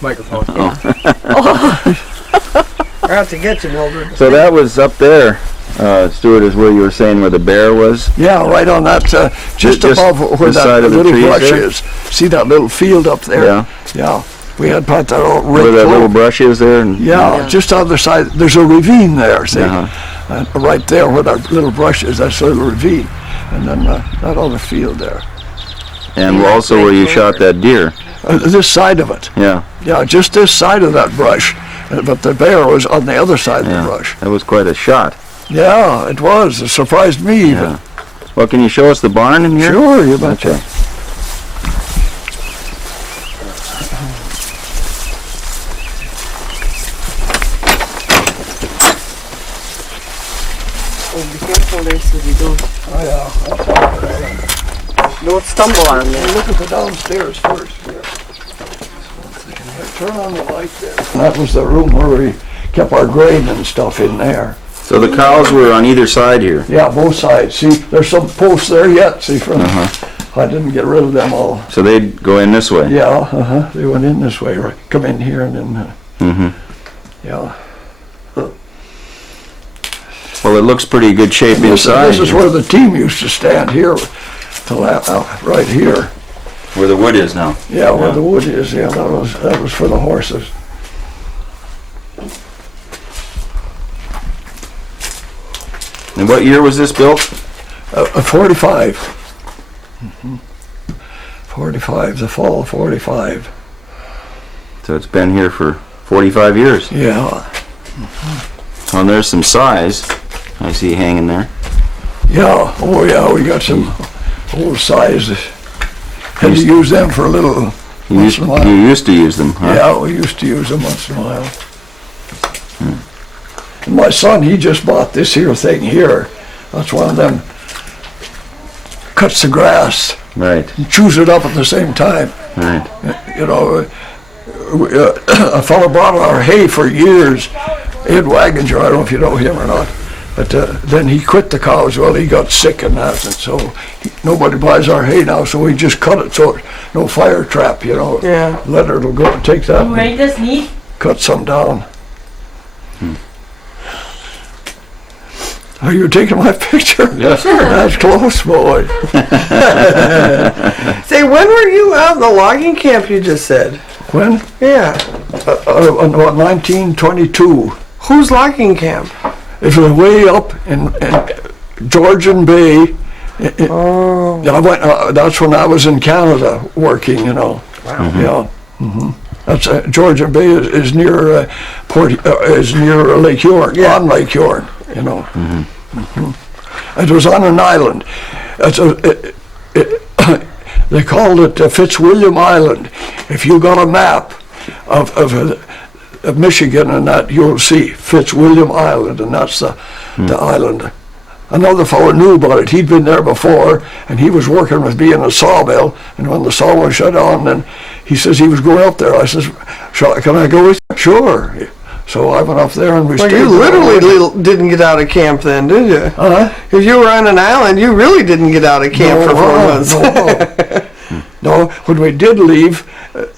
Microphone. We're out to get you, Mildred. So that was up there, Stuart, is where you were saying where the bear was? Yeah, right on that, just above where that little brush is. See that little field up there? Yeah. Yeah. We had put that all Where that little brush is there? And, yeah, just on the other side. There's a ravine there, see? Right there where that little brush is, that's a little ravine. And then that other field there. And also where you shot that deer. This side of it. Yeah. Yeah, just this side of that brush. But the bear was on the other side of the brush. That was quite a shot. Yeah, it was. It surprised me even. Yeah. Well, can you show us the barn in here? Sure, you betcha. Okay. Oh, be careful there so you don't. Oh, yeah. That's all right. Don't stumble on there. Look at the downstairs first. Here. Turn on the light there. That was the room where we kept our grain and stuff in there. So the cows were on either side here? Yeah, both sides. See, there's some posts there yet. See, from I didn't get rid of them all. So they'd go in this way? Yeah, they went in this way. Right? Come in here and then. Yeah. Well, it looks pretty good shape inside. This is where the team used to stand here, right here. Where the wood is now. Yeah, where the wood is. Yeah, that was for the horses. And what year was this built? 45. 45, the fall of 45. So it's been here for 45 years. Yeah. Well, there's some size I see hanging there. Yeah, oh yeah, we got some old sizes. Had to use them for a little once in a while. You used to use them, huh? Yeah, we used to use them once in a while. And my son, he just bought this here thing here. That's one of them. Cuts the grass. Right. And chews it up at the same time. Right. You know, a fellow brought our hay for years. Ed Waginger, I don't know if you know him or not. But then he quit the cows. Well, he got sick and that, and so nobody buys our hay now. So we just cut it so no fire trap, you know. Yeah. Let her go and take that. Right, that's neat. Cut some down. Are you taking my picture? Yes, sir. That's close, boy. Say, when were you out in the logging camp you just said? When? Yeah. 1922. Whose logging camp? It was way up in Georgian Bay. Oh. I went, that's when I was in Canada working, you know. Wow. Yeah. That's Georgian Bay is near is near Lake Huron, on Lake Huron, you know. It was on an island. They called it Fitzwilliam Island. If you got a map of Michigan and that, you'll see Fitzwilliam Island, and that's the island. Another fellow knew about it. He'd been there before, and he was working with me in a sawmill, and when the sawmill shut down, then he says he was going up there. I says, can I go with you? Sure. So I went up there and we stayed. You literally didn't get out of camp then, did you? If you were on an island, you really didn't get out of camp for 4 months. No, when we did leave,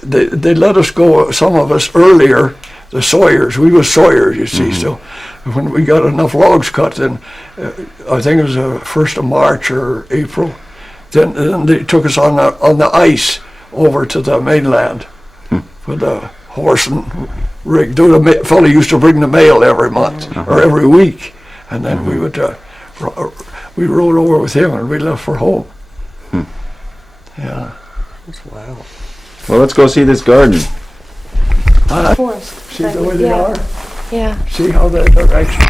they let us go, some of us, earlier, the sawyers. We were sawyers, you see, so when we got enough logs cut, then I think it was the 1st of March or April, then they took us on the ice over to the mainland with the horse and rig. The fellow used to bring the mail every month or every week, and then we would we rode over with him and we left for home. Yeah. Wow. Well, let's go see this garden. See the way they are? Yeah. See how they're actually,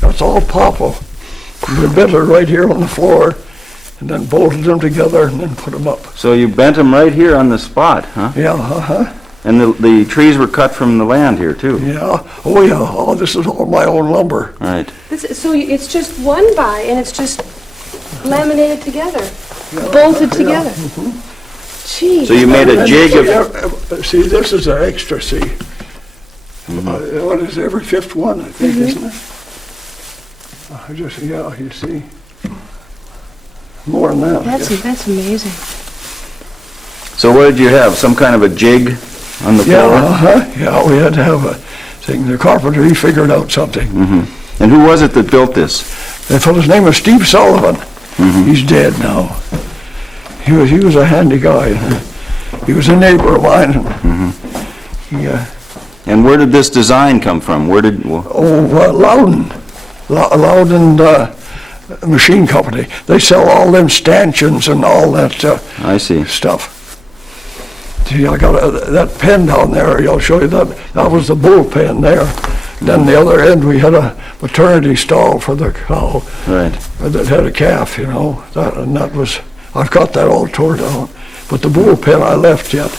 that's all popple. We bent it right here on the floor and then bolted them together and then put them up. So you bent them right here on the spot, huh? Yeah, And the trees were cut from the land here, too. Yeah. Oh, yeah. Oh, this is all my own lumber. Right. So it's just one by, and it's just laminated together, bolted together. Geez. So you made a jig of... See, this is an extra, see. What is it, every fifth one, I think, isn't it? Yeah, you see. More than that. That's amazing. So what did you have? Some kind of a jig? on the Yeah, floor? yeah, we had to have a thing. The carpenter, he figured out something. And who was it that built this? That fellow's name was Steve Sullivan. He's dead now. He was a handy guy. He was a neighbor of mine. And where did this design come from? Where did... Loudon. Loudon Machine Company. They sell all them stanchions and all that I see. stuff. See, I got that pen down there. I'll show you that. That was the bull pen there. Then the other end, we had a maternity stall for the cow. Right. That had a calf, you know. That was, I've got that all tore down. But the bull pen I left yet.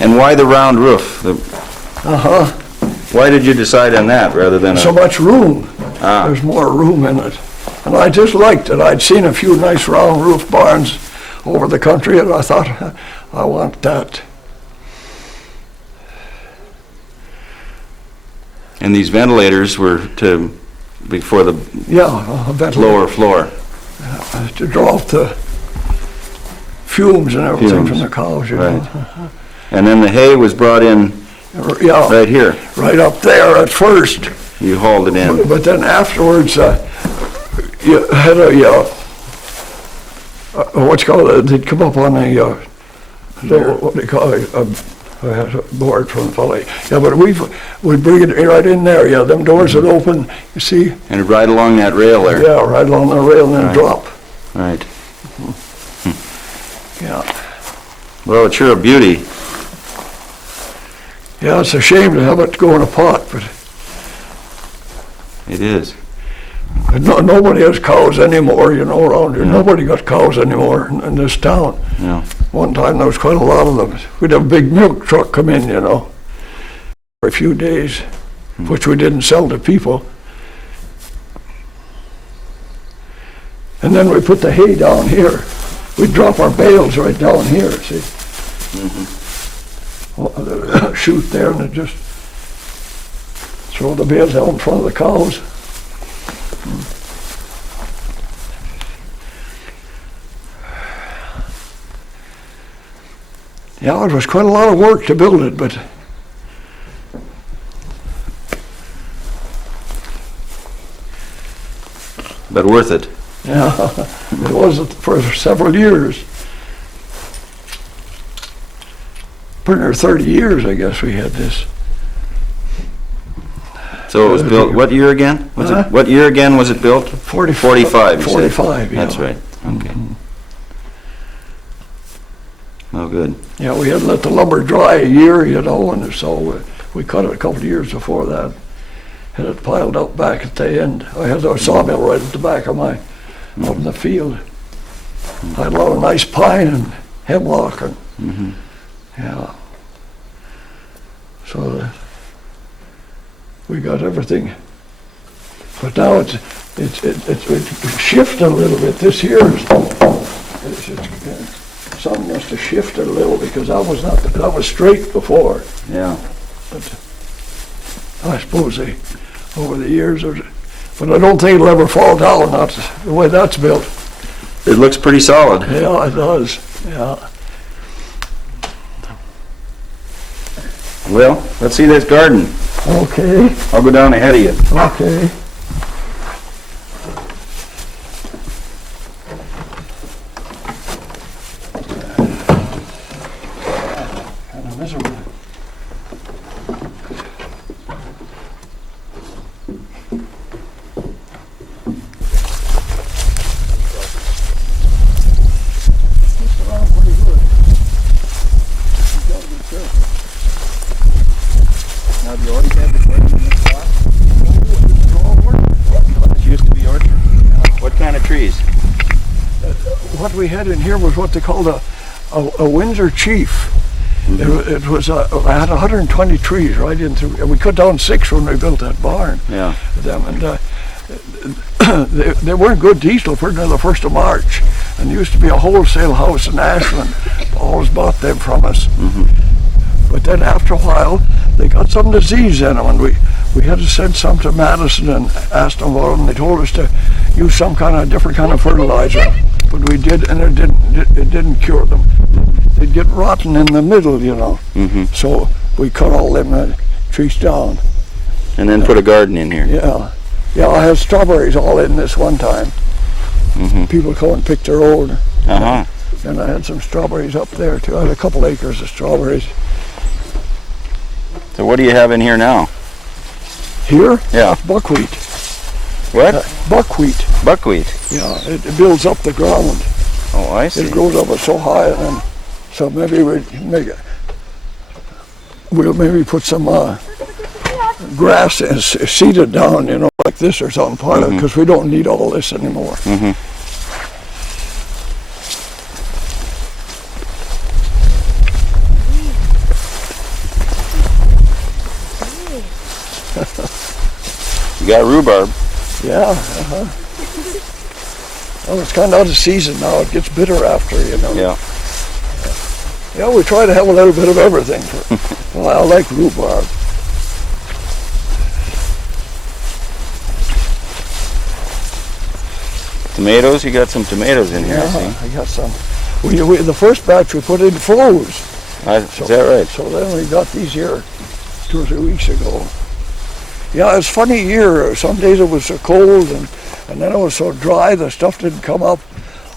And why the round roof? Why did you decide on that rather than So much room. Ah. There's more room in it. And I just liked it. I'd seen a few nice round roof barns over the country, and I thought, I want that. And these ventilators were for the Yeah, a ventilator. lower floor. To draw off the fumes and everything Fumes. from the cows, you Right. know. And then the hay was brought in Yeah, right here. right up there at first. You hauled it in. But then afterwards, you had what's it called, they'd come up on what do you call it, I had a board from the valley. Yeah, but we'd bring it right in there, yeah, them doors would open, you see? And right along that rail there. Yeah, right along the rail and then Right. drop. Right. Yeah. Well, it's sure a beauty. Yeah, it's a shame to have it go in a pot, but It is. nobody has cows anymore, you know, around here. Nobody got cows anymore in this town. Yeah. One time there was quite a lot of them. We'd have a big milk truck come in, you know, for a few days, which we didn't sell to people. And then we put the hay down here. We'd drop our bales right down here, see? Shoot there and then just throw the bales out in front of the cows. Yeah, it was quite a lot of work to build it, but Worth it. yeah, it was for several years. Pretty near 30 years, I guess, we had this. So it was built, what year again? What year again was it built? 45, you said. 45, yeah. That's right. Okay. Oh, good. Yeah, we had to let the lumber dry a year, you know, and so we cut it a couple of years before that. Had it piled up back at the end. I had a sawmill right at the back of out in the field. I had a lot of nice pine and hemlock and, yeah. So we got everything. But now it's shifted a little bit. This year, something must have shifted a little because that was straight before. Yeah. But I suppose over the years, but I don't think it'll ever fall down, not the way that's built. It looks pretty solid. Yeah, it does, yeah. Well, let's see this garden. Okay, I'll go down ahead of you. okay. Kind of miserable. Now, do you always have the garden in this spot? It used to be orchard. What kind of trees? What we had in here was what they called a Windsor Chief. It was, I had 120 trees right in through, and we cut down 6 when we built that barn. Yeah. Them, and they weren't good diesel for until the 1st of March. And there used to be a wholesale house in Ashland, always bought them from us. But then after a while, they got some disease in them, and we had to send some to Madison and ask them about them, and they told us to use some kind of different kind of fertilizer. but we did, and it didn't cure them. They'd get rotten in the middle, you know. Mm-hmm. So we cut all them trees down. And then put a garden in here. Yeah. Yeah, I had strawberries all in this one time. Mm-hmm. People come and pick their own. Uh-huh. And I had some strawberries up there too. I had a couple acres of strawberries. So what do you have in here now? Here? Yeah. Buckwheat. What? Buckwheat. Buckwheat. Yeah, it builds up the ground. Oh, I see. It grows up so high, and then, so maybe we'll maybe put some grass and seeded down, you know, like this or something, part of it, because we don't need all this anymore. Mm-hmm. You got rhubarb. Yeah. Well, it's kind of out of season now. It gets bitter after, you know. Yeah. Yeah, we try to have a little bit of everything. Well, I like rhubarb. Tomatoes? You got some tomatoes in here, I see. I got some. The first batch we put in froze. Is that right? So then we got these here 2 or 3 weeks ago. Yeah, it's a funny year. Some days it was so cold and then it was so dry the stuff didn't come up.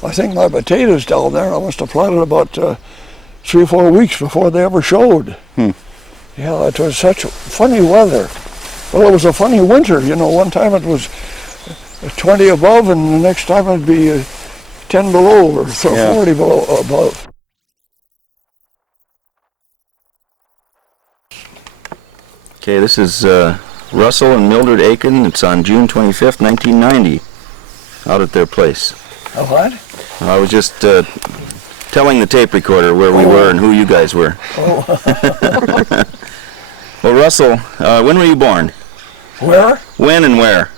I think my potatoes down there, I must have planted about 3 or 4 weeks before they ever showed. Yeah, it was such funny weather. Well, it was a funny winter, you know. One time it was 20 above and the next time it'd be 10 below or 40 below above. Okay, this is Russell and Mildred Aiken. It's on June 25th, 1990, out at their place. A what? I was just telling the tape recorder where we were and who you guys were. Oh. Well, Russell, when were you born? Where? When and where?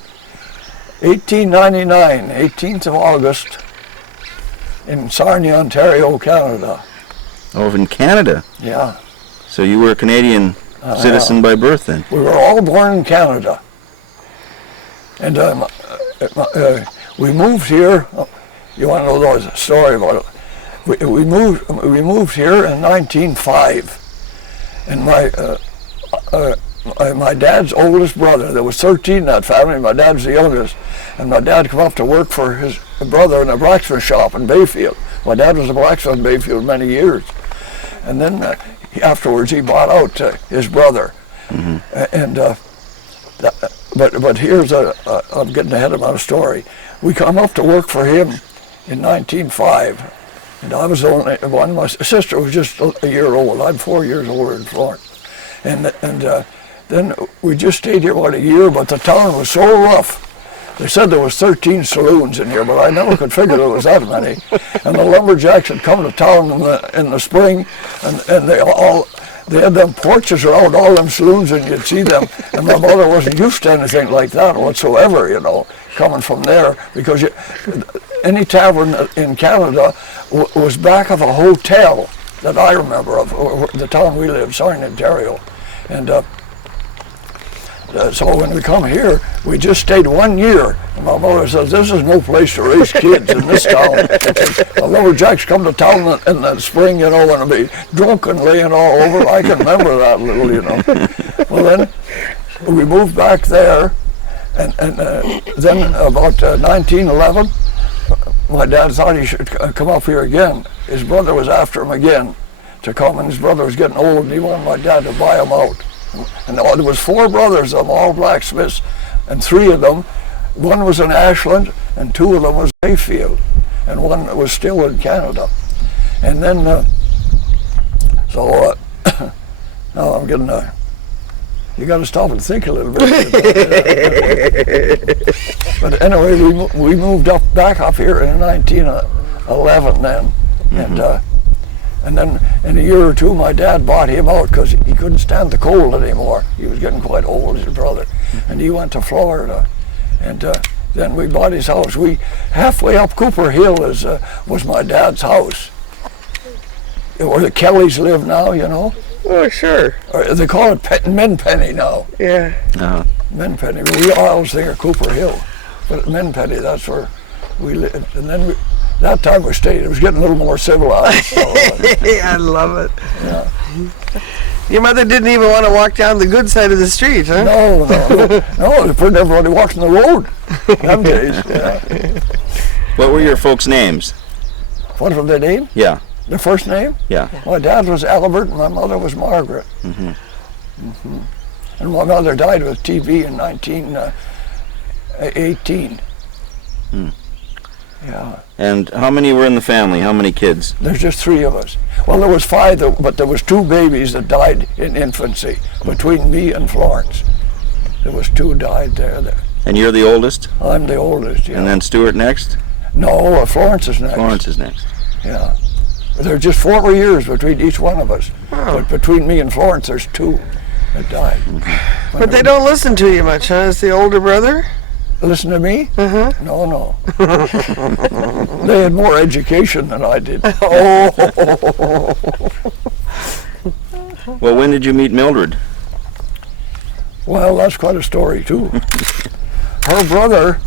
1899, 18th of August, in Sarnia, Ontario, Canada. Oh, in Canada. Yeah. So you were a Canadian citizen by birth then? We were all born in Canada. And we moved here. You want to know the story about it? We moved here in 1905. And my dad's oldest brother, there was 13 in that family, my dad's the youngest, and my dad came up to work for his brother in a blacksmith shop in Bayfield. My dad was a blacksmith in Bayfield many years. And then afterwards he bought out his brother. And but here's I'm getting ahead of my story. We come up to work for him in 1905, and I was the only one. My sister was just a year old. I'm 4 years older than Florence. And then we just stayed here about a year, but the town was so rough. They said there was 13 saloons in here, but I never could figure there was that many. And the lumberjacks had come to town in the spring, and they had them porches around all them saloons, and you'd see them. And my mother wasn't used to anything like that whatsoever, you know, coming from there, because any tavern in Canada was back of a hotel that I remember of, the town we lived, Sarnia, Ontario. And so when we come here, we just stayed 1 year. And my mother says, this is no place to raise kids in this town. The lumberjacks come to town in the spring, you know, and be drunk and laying all over. I can remember that little, you know. Well, then we moved back there, and then about 1911, my dad thought he should come up here again. His brother was after him again to come, and his brother was getting old, and he wanted my dad to buy him out. And there was 4 brothers of them, all blacksmiths, and 3 of them, one was in Ashland, and 2 of them was Bayfield, and 1 was still in Canada. And then, now I'm getting you got to stop and think a little bit. But anyway, we moved back up here in 1911 then, and then in a year or 2, my dad bought him out because he couldn't stand the cold anymore. He was getting quite old, his brother, and he went to Florida. And then we bought his house. Halfway up Cooper Hill was my dad's house, where the Kellys live now, you know. Oh, sure. Or they call it Menpenny now. Yeah. Menpenny. We always think of Cooper Hill, but Menpenny, that's where we lived. And then That time we stayed. It was getting a little more civilized. So, I love it. yeah. Your mother didn't even want to walk down the good side of the street, huh? No, everybody walked on the road. Them days, yeah. What were your folks' names? What was their name? Yeah, Their first name? yeah. My dad was Albert and my mother was Margaret. Mm-hmm. And my mother died with TB in 1918. Hmm. Yeah, And how many were in the family? How many kids? there's just 3 of us. Well, there was 5, but there was 2 babies that died in infancy between me and Florence. There was 2 died there. And you're the oldest? I'm the oldest, yeah. And then Stuart next? No, Florence is next. Florence is next. Yeah. There's just 4 years between each one of us. Oh. But between me and Florence, there's 2 that died. But they don't listen to you much, huh? As the older brother? Listen to me? Uh-huh. No. They had more education than I did. Oh. Well, when did you meet Mildred? Well, that's quite a story, too. Her brother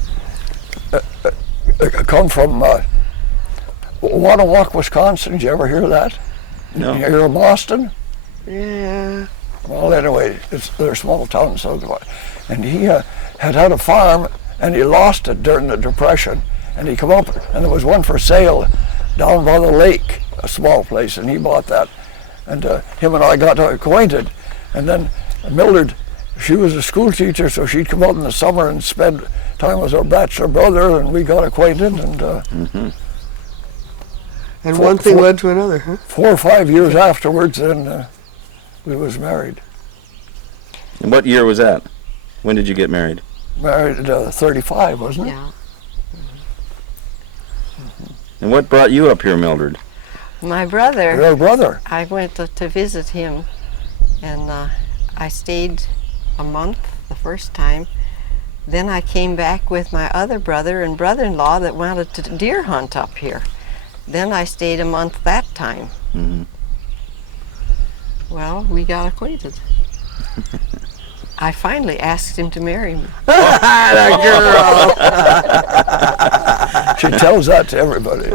come from Wanawak, Wisconsin. Did you ever hear that? No. You hear of Boston? Yeah. Well, anyway, they're small towns. And he had a farm, and he lost it during the Depression. And he come up, and there was one for sale down by the lake, a small place, and he bought that. And him and I got acquainted. And then Mildred, she was a school teacher, so she'd come out in the summer and spend time with her bachelor brother, and we got acquainted. And And one thing led to another, huh? 4 or 5 years afterwards, then we was married. And what year was that? When did you get married? Married at 35, wasn't it? Yeah. And what brought you up here, Mildred? My brother, Your brother. I went to visit him, and I stayed a month the first time. Then I came back with my other brother and brother-in-law that wanted to deer hunt up here. Then I stayed a month that time. Mm-hmm. Well, we got acquainted. I finally asked him to marry me. That girl. She tells that to everybody.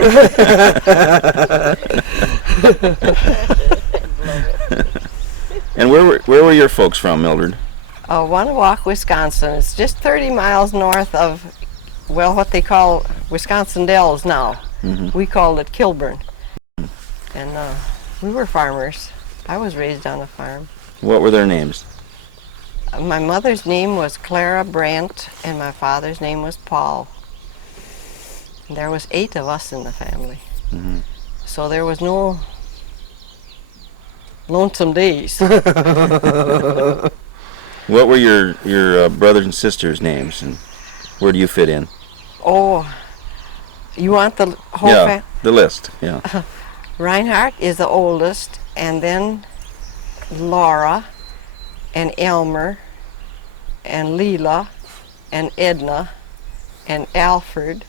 And where were your folks from, Mildred? Wanawak, Wisconsin. It's just 30 miles north of, well, what they call Wisconsin Dells now. Mm-hmm. We called it Kilburn. And we were farmers. I was raised on a farm. What were their names? My mother's name was Clara Brandt, and my father's name was Paul. And there was 8 of us in the family. Mm-hmm. So there was no lonesome days. What were your brothers and sisters' names, and where do you fit in? Oh, you want the whole Yeah, the list. Yeah. Reinhardt is the oldest, and then Laura, and Elmer, and Leela, and Edna, and Alfred,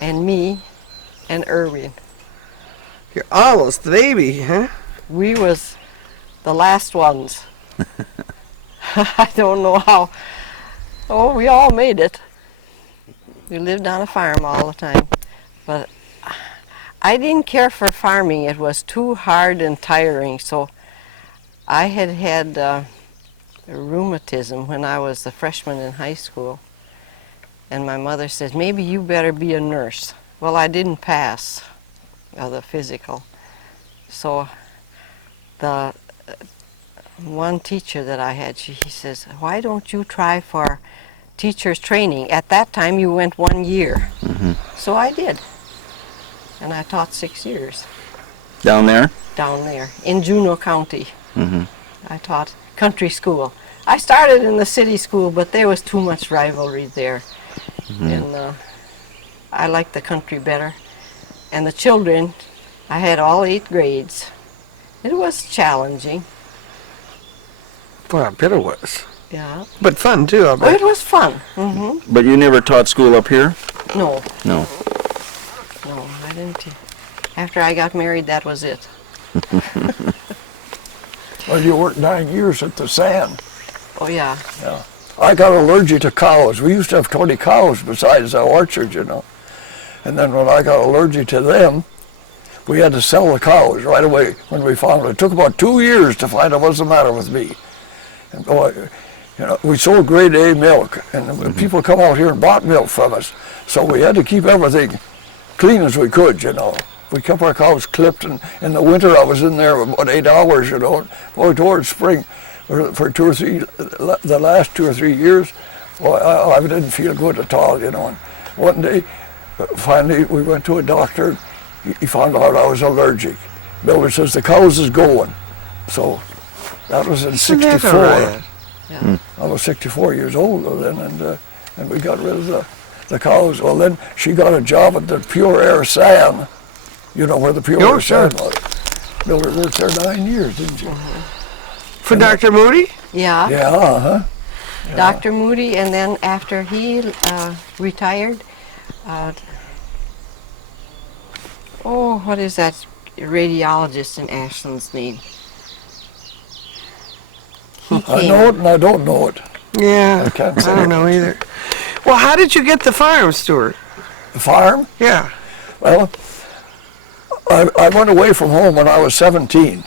and me, and Irwin. You're almost the baby, huh? We was the last ones. I don't know how. Oh, we all made it. We lived on a farm all the time. But I didn't care for farming. It was too hard and tiring. So I had rheumatism when I was a freshman in high school. And my mother says, maybe you better be a nurse. Well, I didn't pass the physical. So the one teacher that I had, he says, why don't you try for teacher's training? At that time, you went 1 year. Mm-hmm. So I did. And I taught 6 years Down there? down there in Juneau County. Mm-hmm. I taught country school. I started in the city school, but there was too much rivalry there. Mm-hmm. And I liked the country better. And the children, I had all 8 grades. It was challenging. Well, I bet it was. Yeah. But fun, too, I Oh, bet. it was fun. Hmm. But you never taught school up here? No, No. no, I didn't. After I got married, that was it. Well, you worked 9 years at the sand. Oh, yeah. I got allergic to cows. We used to have 20 cows besides our orchard, you know. And then when I got allergic to them, we had to sell the cows right away when we found it. It took about 2 years to find out what's the matter with me. And boy, you know, we sold grade A milk, and people come out here and bought milk from us. So we had to keep everything clean as we could, you know. We kept our cows clipped, and in the winter I was in there about 8 hours, you know. Boy, towards spring, for 2 or 3, the last 2 or 3 years, boy, I didn't feel good at all, you know. And one day, finally, we went to a doctor. He found out I was allergic. Miller says, the cows is going. So that was in 64. Yeah. I was 64 years old then, and we got rid of the cows. Well, then she got a job at the Pure Air Sam. You know where the Pure Air Sam was. Miller worked there 9 years, didn't you? For Dr. Moody? Yeah. Yeah, uh-huh. Yeah. Dr. Moody, and then after he retired, what is that radiologist in Ashland's name? I know it and I don't know it. Yeah, I can't say I don't know either. Well, how did you get the farm, Stuart? The farm? Yeah. Well, I went away from home when I was 17.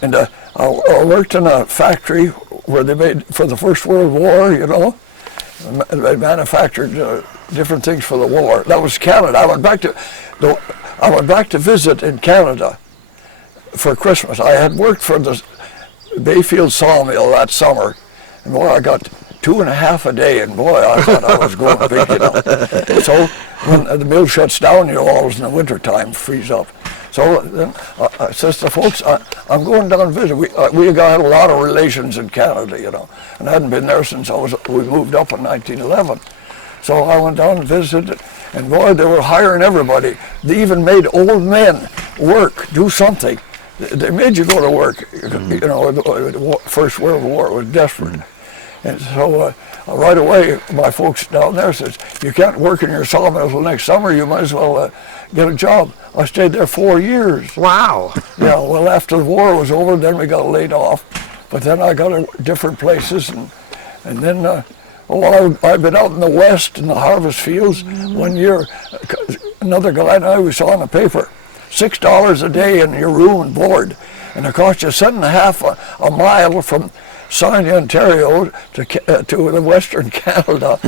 And I worked in a factory where they made, for the First World War, you know, they manufactured different things for the war. That was Canada. I went back to visit in Canada for Christmas. I had worked for the Bayfield sawmill that summer, and boy, I got 2.5 a day, and boy, I thought I was going big, you know. So when the mill shuts down, you know, always in the winter time, freeze up. So then I says to folks, I'm going down to visit. We had a lot of relations in Canada, you know, and I hadn't been there since we moved up in 1911. So I went down and visited, and boy, they were hiring everybody. They even made old men work, do something. They made you go to work. You know, the First World War was desperate. And so right away, my folks down there says, you can't work in your sawmill until next summer, you might as well get a job. I stayed there 4 years. Wow. Yeah, well, after the war was over, then we got laid off. But then I got different places, and then, I've been out in the West in the harvest fields. One year, another guy and I, we saw in the paper, $6 a day in your room and board, and it cost you $7.50 a mile from Sarnia, Ontario to the Western Canada.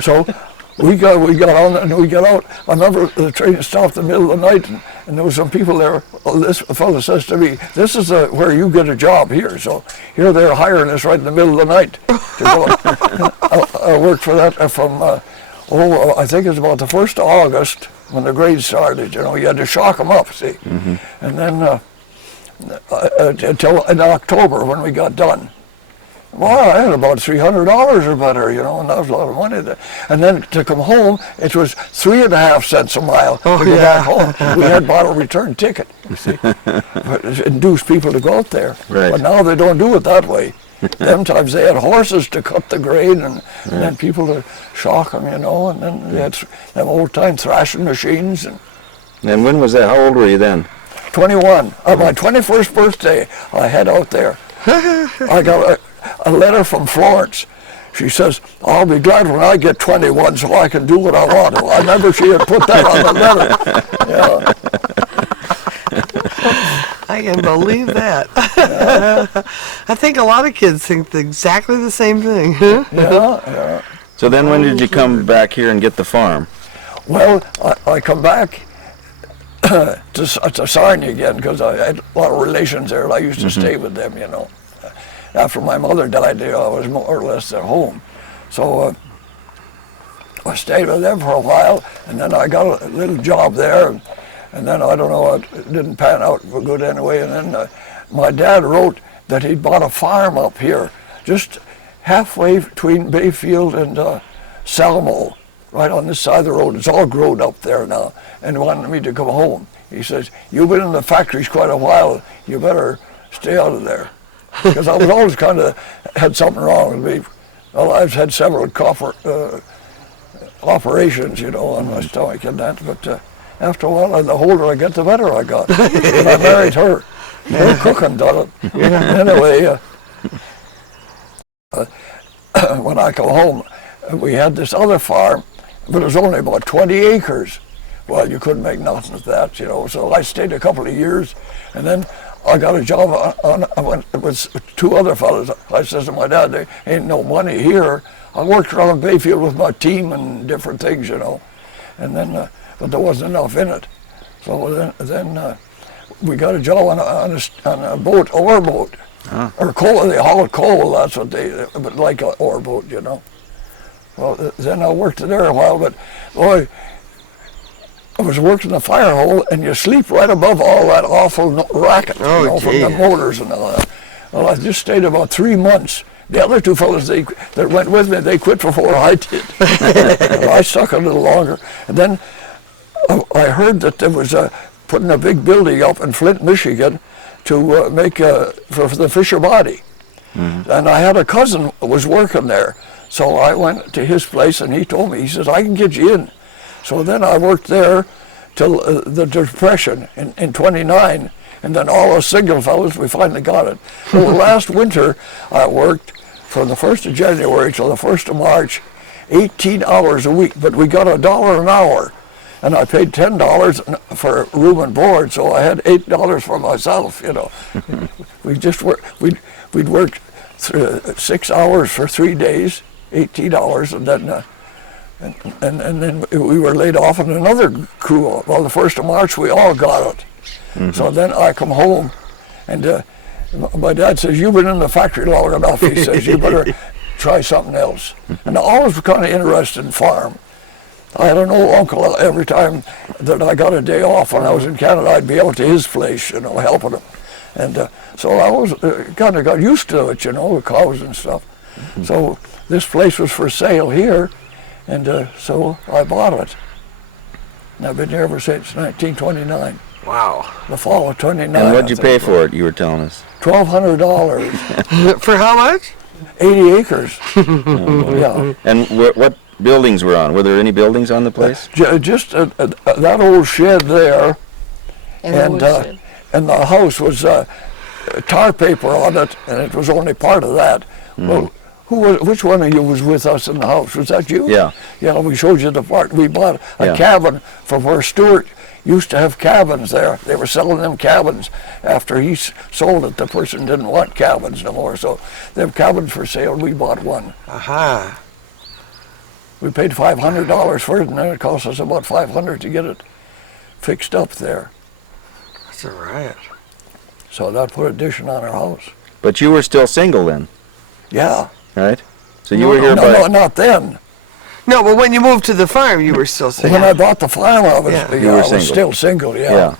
So we got on and we got out. I remember the train stopped in the middle of the night, and there was some people there. This fellow says to me, "This is where you get a job here." So here they're hiring us right in the middle of the night to go. I worked for that from I think it was about the 1st of August when the grade started. You know, you had to shock them up, see, and then until in October when we got done. Well, I had about $300 or better, you know, and that was a lot of money. And then to come home, it was 3.5 cents a mile to go back home. We had bought a return ticket, you see, to induce people to go out there. Right. But now they don't do it that way. Them times they had horses to cut the grain, and then people to shock them, you know, and then they had them old-time thrashing machines. And when was that? How old were you then? 21. On my 21st birthday, I head out there. I got a letter from Florence. She says, I'll be glad when I get 21 so I can do what I want to. I remember she had put that on the letter. Yeah. I can believe that. I think a lot of kids think exactly the same thing. Yeah. So then when did you come back here and get the farm? Well, I come back to Sarnia again because I had a lot of relations there, and I used to stay with them, you know. After my mother died, I was more or less at home. So I stayed with them for a while, and then I got a little job there, and then I don't know, it didn't pan out for good anyway. And then my dad wrote that he'd bought a farm up here, just halfway between Bayfield and Salmo, right on this side of the road. It's all grown up there now, and wanted me to come home. He says, you've been in the factories quite a while, you better stay out of there. Because I was always kind of had something wrong with me. Well, I've had several operations, you know, on my stomach and that. But after a while, the older I get, the better I got. And I married her. Her cooking done it. Anyway, when I come home, we had this other farm, but it was only about 20 acres. well, you couldn't make nothing of that, you know. So I stayed a couple of years, and then I got a job I went with two other fellas. I said to my dad, there ain't no money here. I worked around Bayfield with my team and different things, you know. And then, but there wasn't enough in it. So then we got a job on a boat, ore boat. Or coal, they haul coal, that's what but like an ore boat, you know. Well, then I worked there a while, but boy, I was working the fire hole, and you sleep right above all that awful racket, you know, from the motors and all that. Well, I just stayed about 3 months. The other two fellas that went with me, they quit before I did. I stuck a little longer. And then I heard that there was putting a big building up in Flint, Michigan, to make for the Fisher Body. And I had a cousin who was working there. So I went to his place, and he told me, he says, I can get you in. So then I worked there till the Depression in 29, and then all us single fellows, we finally got it. Well, last winter, I worked from the 1st of January till the 1st of March, 18 hours a week, but we got $1 an hour. And I paid $10 for room and board, so I had $8 for myself, you know. We just we'd work 6 hours for 3 days, 18 hours, and then and then we were laid off, and another crew. Well, the 1st of March, we all got it. So then I come home, and my dad says, "You've been in the factory long enough." He says, "You better try something else." And I always was kind of interested in farm. I had an old uncle. Every time that I got a day off when I was in Canada, I'd be out to his place, you know, helping him. And so I was kind of got used to it, you know, with cows and stuff. So this place was for sale here, and so I bought it. And I've been here ever since 1929. Wow. The fall of 29. And what'd you pay for it, you were telling us? $1,200. For how much? 80 acres. Yeah. And what buildings were on? Were there any buildings on the place? Just that old shed there, and the house was tar paper on it, and it was only part of that. Well, which one of you was with us in the house? Was that you? Yeah. Yeah, we showed you the part. We bought a cabin from where Stuart used to have cabins there. They were selling them cabins. After he sold it, the person didn't want cabins no more, so they have cabins for sale. We bought one. Aha. We paid $500 for it, and then it cost us about $500 to get it fixed up there. That's a riot. So that put addition on our house. But you were still single then, Yeah. right? So you were here No, not then. No, but when you moved to the farm, you were still single. When I bought the farm, I was, Yeah. You were I was single. still single, yeah.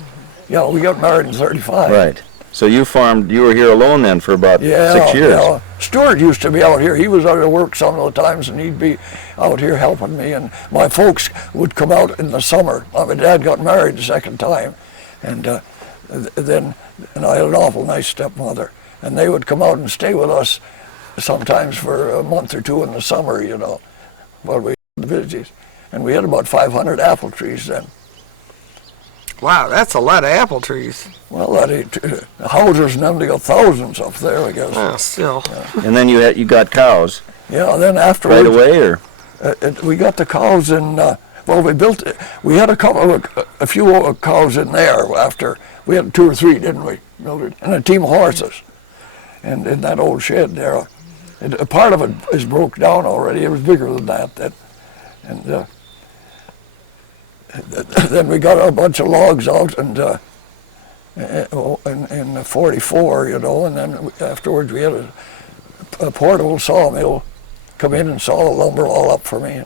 Yeah, we got married in 35. Right. So you were here alone then for about 6 years. Yeah. Stuart used to be out here. He was out of work some of the times, and he'd be out here helping me. And my folks would come out in the summer. My dad got married the second time, and then I had an awful nice stepmother. And they would come out and stay with us sometimes for a month or two in the summer, you know, while we had the villages. And we had about 500 apple trees then. Wow, that's a lot of apple trees. Well, the houses and them, they got thousands up there, I guess. Oh, still. And then you got cows Yeah, then afterwards, right away, or? we got the cows in. Well, we had a few cows in there after. We had 2 or 3, didn't we, Mildred? And a team of horses, and in that old shed there. A part of it is broke down already. It was bigger than that then, and then we got a bunch of logs out and in 44, you know, and then afterwards we had a portable sawmill come in and saw the lumber all up for me.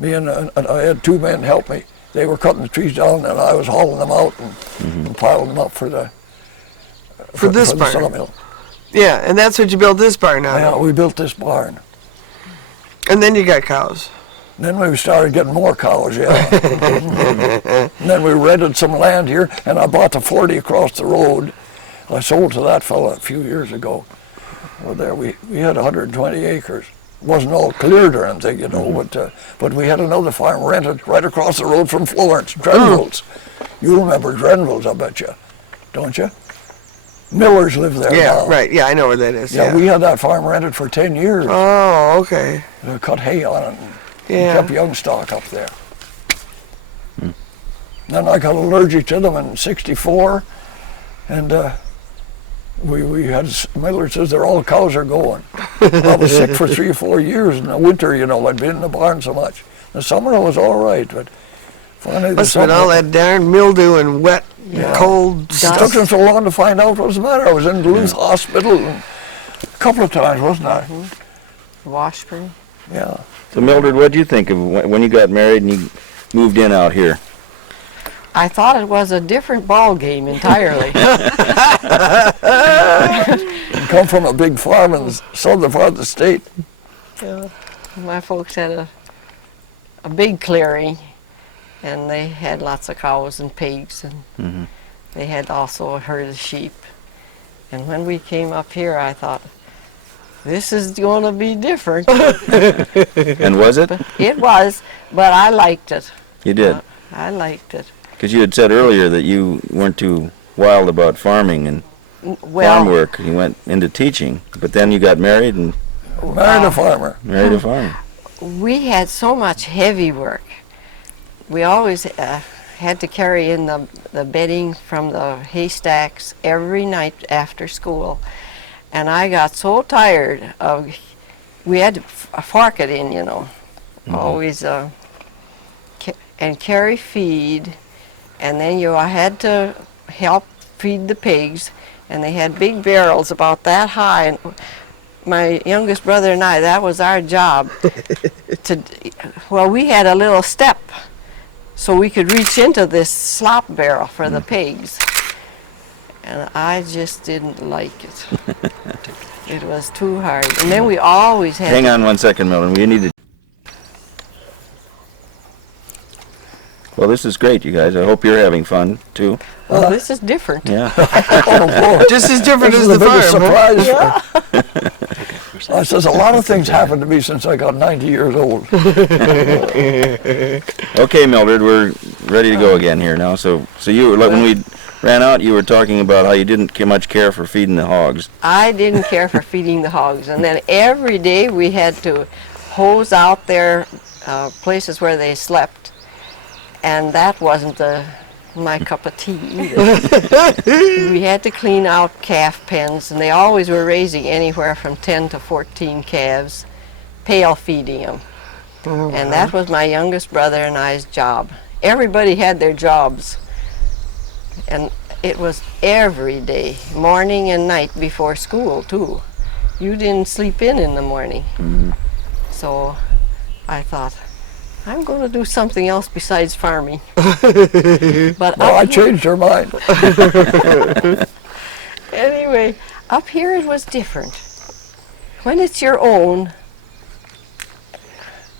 And I had 2 men help me. They were cutting the trees down, and I was hauling them out and piling them up for the barn. sawmill. Yeah, and that's what you built this barn out Yeah, of. we built this barn. And then you got cows. Then we started getting more cows, yeah. And then we rented some land here, and I bought the 40 across the road. I sold to that fella a few years ago. Well, there we had 120 acres. Wasn't all cleared or anything, you know, but we had another farm rented right across the road from Florence, Drenville's. You remember Drenville's, I bet you, don't you? Millers live there Yeah, now. right. Yeah, I know where that is. Yeah, we had that farm rented for 10 years. Oh, okay. Cut hay on it and Yeah. kept young stock up there. Then I got allergic to them in '64, and we had, Miller says, all the cows are going. I was sick for 3 or 4 years in the winter, you know, I'd been in the barn so much. The summer I was all right, but finally the Must have been summer, all that darn mildew and wet, cold it took them so long to find out what was the matter. I was in Duluth Hospital a couple of times, wasn't I? Washburn. Yeah. So Mildred, what do you think of when you got married and you moved in out here? I thought it was a different ball game entirely. Come from a big farm in the southern part of the state. My folks had a big clearing, and they had lots of cows and pigs, and they had also a herd of sheep. And when we came up here, I thought, this is going to be different. And was it? It was, but I liked it. You did? I liked it. Because you had said earlier that you weren't too wild about farming and Well, farm work. You went into teaching, but then you got married and Married a farmer. married a farmer. we had so much heavy work. We always had to carry in the bedding from the haystacks every night after school. And I got so tired of, we had to fork it in, you know, always, and carry feed. And then I had to help feed the pigs, and they had big barrels about that high. And my youngest brother and I, that was our job. Well, we had a little step, so we could reach into this slop barrel for the pigs. And I just didn't like it. It was too hard. And then we always had Hang on 1 second, Mildred. We need to. Well, this is great, you guys. I hope you're having fun too. Well, this is different. Yeah. Oh, boy. just as different This as is the biggest farm. Huh? surprise. I says a lot of things happened to me since I got 90 years old. Okay, Mildred, we're ready to go again here now. So you were like when we ran out, you were talking about how you didn't much care for feeding the hogs. I didn't care for feeding the hogs. And then every day we had to hose out their places where they slept. And that wasn't my cup of tea either. We had to clean out calf pens, and they always were raising anywhere from 10 to 14 calves, pail feeding them. And that was my youngest brother and I's job. Everybody had their jobs. And it was every day, morning and night before school too. You didn't sleep in the morning. So I thought, I'm going to do something else besides farming. But Well, I changed her mind. anyway, up here it was different. When it's your own,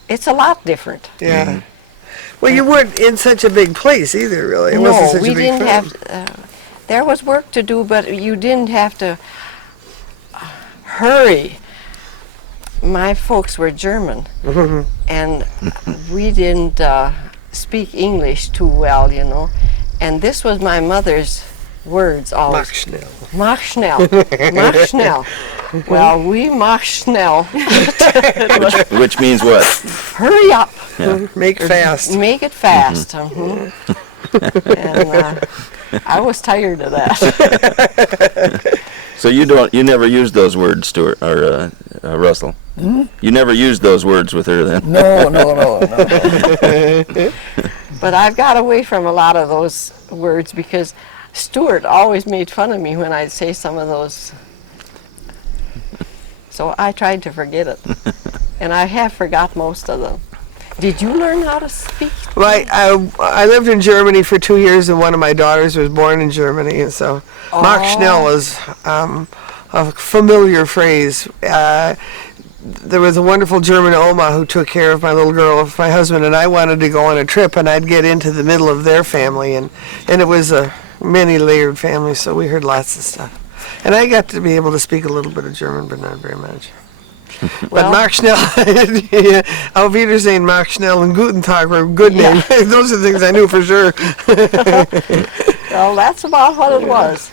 it's a lot different. Yeah. Well, you weren't in such a big place either, really. It wasn't No, such we a big didn't farm. have, there was work to do, but you didn't have to hurry. My folks were German, and we didn't speak English too well, you know. And this was my mother's words always. Mach schnell. Mach schnell. Mach schnell. Well, we mach schnell. Which means what? Hurry up. Make fast. Make it fast. And I was tired of that. So you never used those words, Stuart or Russell. You never used those words with her then. No. But I've got away from a lot of those words because Stuart always made fun of me when I'd say some of those. So I tried to forget it. And I have forgot most of them. Did you learn how to speak? Well, I lived in Germany for 2 years, and one of my daughters was born in Germany, and so Mach schnell is a familiar phrase. There was a wonderful German Oma who took care of my little girl. If my husband and I wanted to go on a trip, and I'd get into the middle of their family, and it was a many-layered family, so we heard lots of stuff. And I got to be able to speak a little bit of German, but not very much. But Well- Mach schnell, Auf Wiedersehen, Mach schnell, and Guten Tag were good names. Those are the things I knew for sure. Well, that's about what it was.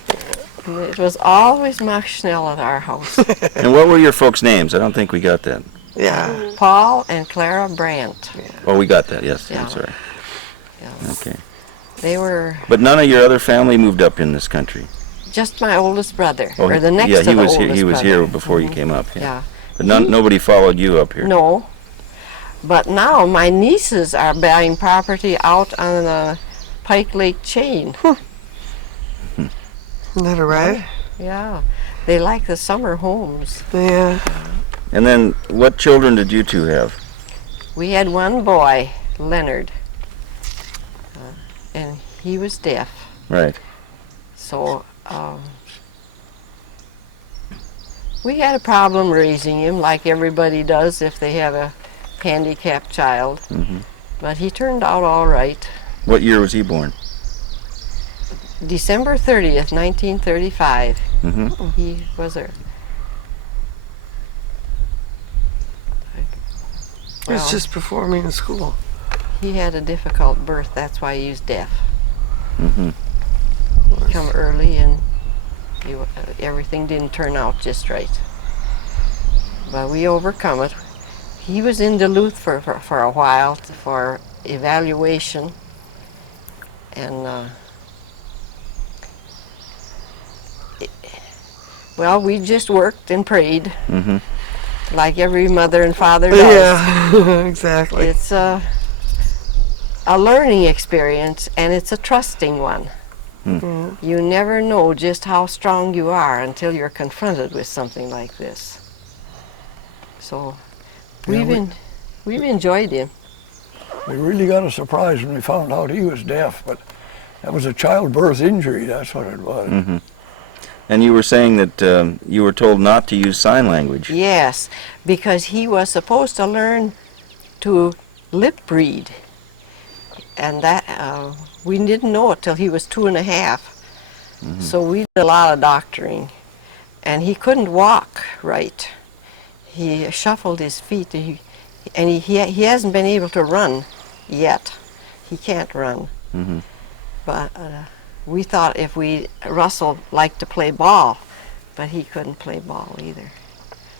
It was always Mach schnell at our house. And what were your folks' names? I don't think we got that. Yeah. Paul and Clara Brandt. Oh, we got that. Yes. Yeah. I'm sorry. Yes. Okay. They were But none of your other family moved up in this country. just my oldest brother, Oh, or the next yeah, to the he was oldest here. He was brother. here before you Mhm. came up. Yeah. Yeah. But nobody followed you up here. No. But now my nieces are buying property out on the Pike Lake chain. Isn't that right? Yeah. They like the summer homes. Yeah. And then, what children did you two have? We had one boy, Leonard, and he was deaf. Right. So we had a problem raising him, like everybody does if they have a handicapped child. Hmm. But he turned out all right. What year was he born? December 30th, 1935. Hmm. He was a... It was just before me in school. He had a difficult birth, that's why he was deaf. Hmm. Come early and everything didn't turn out just right. But we overcome it. He was in Duluth for a while for evaluation, and well, we just worked and prayed Hmm. like every mother and father does. Yeah, exactly. It's a learning experience, and it's a trusting one. Mm. You never know just how strong you are until you're confronted with something like this. So Yeah, we've enjoyed him. We really got a surprise when we found out he was deaf, but that was a childbirth injury, that's what it was. Hmm. And you were saying that you were told not to use sign language. Yes, because he was supposed to learn to lip read, and that we didn't know it till he was 2.5. So we did a lot of doctoring, and he couldn't walk right. He shuffled his feet, and he hasn't been able to run yet. He can't run. Hmm. But we thought Russell liked to play ball, but he couldn't play ball either.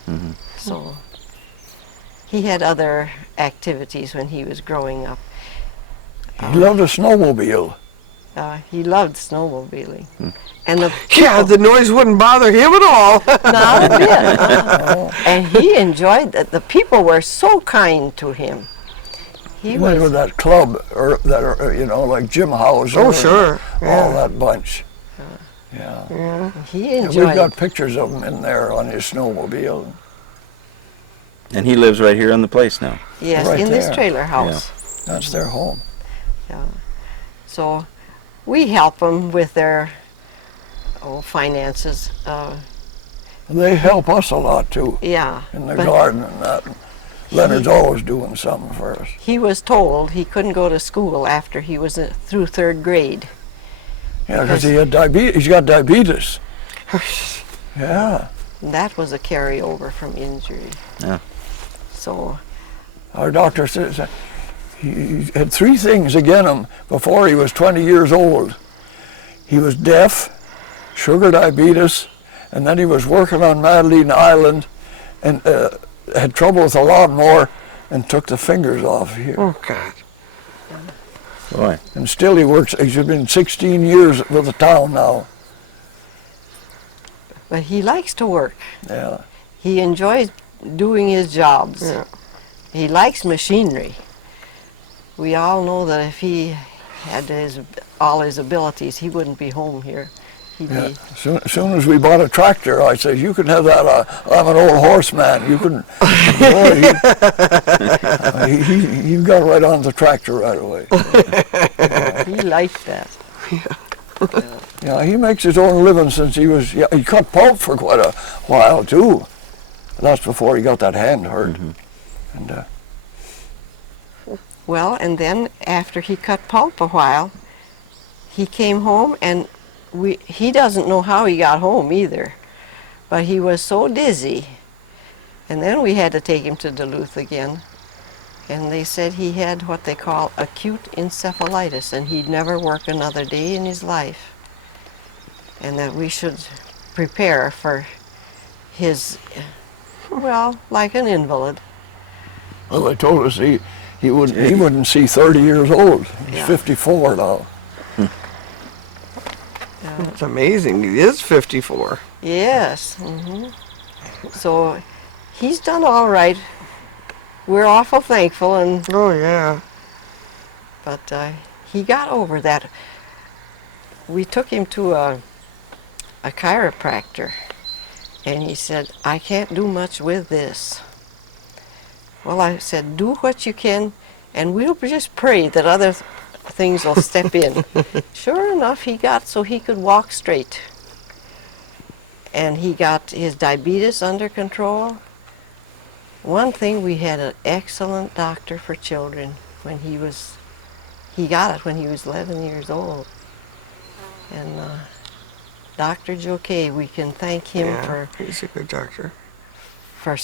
Hmm. So he had other activities when he was growing up. He loved a snowmobile. He loved snowmobiling. And the Yeah, the noise wouldn't bother him at all. not a bit. And he enjoyed that. The people were so kind to him. He went with that club, like Jim Hauser. Oh, sure. All Yeah. that bunch. Yeah. Yeah. He And enjoyed we've got pictures of him in there on his snowmobile. And he lives right here on the place now. Yes, right in this there. trailer house. That's their home. So we help them with their finances. They help us a lot too, Yeah. in the but garden and that. Leonard's always doing something for us. he was told he couldn't go to school after he was through 3rd grade. Yeah, because he had diabetes. He's got diabetes. Yeah. And that was a carryover from injury. Yeah. So Our doctor says he had 3 things against him before he was 20 years old. He was deaf, sugar diabetes, and then he was working on Madeline Island and had trouble with a lawnmower and took the fingers off here. Oh, God. Boy. And still he works. He's been 16 years with the town now. but he likes to work. Yeah. He enjoys doing his jobs. Yeah. He likes machinery. We all know that if he had all his abilities, he wouldn't be home here. He'd Yeah. be, As soon as we bought a tractor, I said, "You can have that. I'm an old horseman. You can." Boy, he got right on the tractor right away. he liked that. Yeah, he makes his own living since he was. Yeah, he cut pulp for quite a while too. That's before he got that hand hurt. And Well, and then after he cut pulp a while, he came home, and he doesn't know how he got home either, but he was so dizzy. And then we had to take him to Duluth again, and they said he had what they call acute encephalitis, and he'd never work another day in his life, and that we should prepare for his, well, like an invalid. well, they told us he wouldn't see 30 years old. He's Yeah. 54 now. It's amazing. He is 54. Yes. So he's done all right. We're awful thankful, Oh, yeah. but he got over that. We took him to a chiropractor, and he said, I can't do much with this. Well, I said, do what you can, and we'll just pray that other things will step in. Sure enough, he got so he could walk straight. And he got his diabetes under control. One thing, we had an excellent doctor for children when he got it when he was 11 years old. And Dr. Joe Kay, we can thank him Yeah, he's a good doctor. for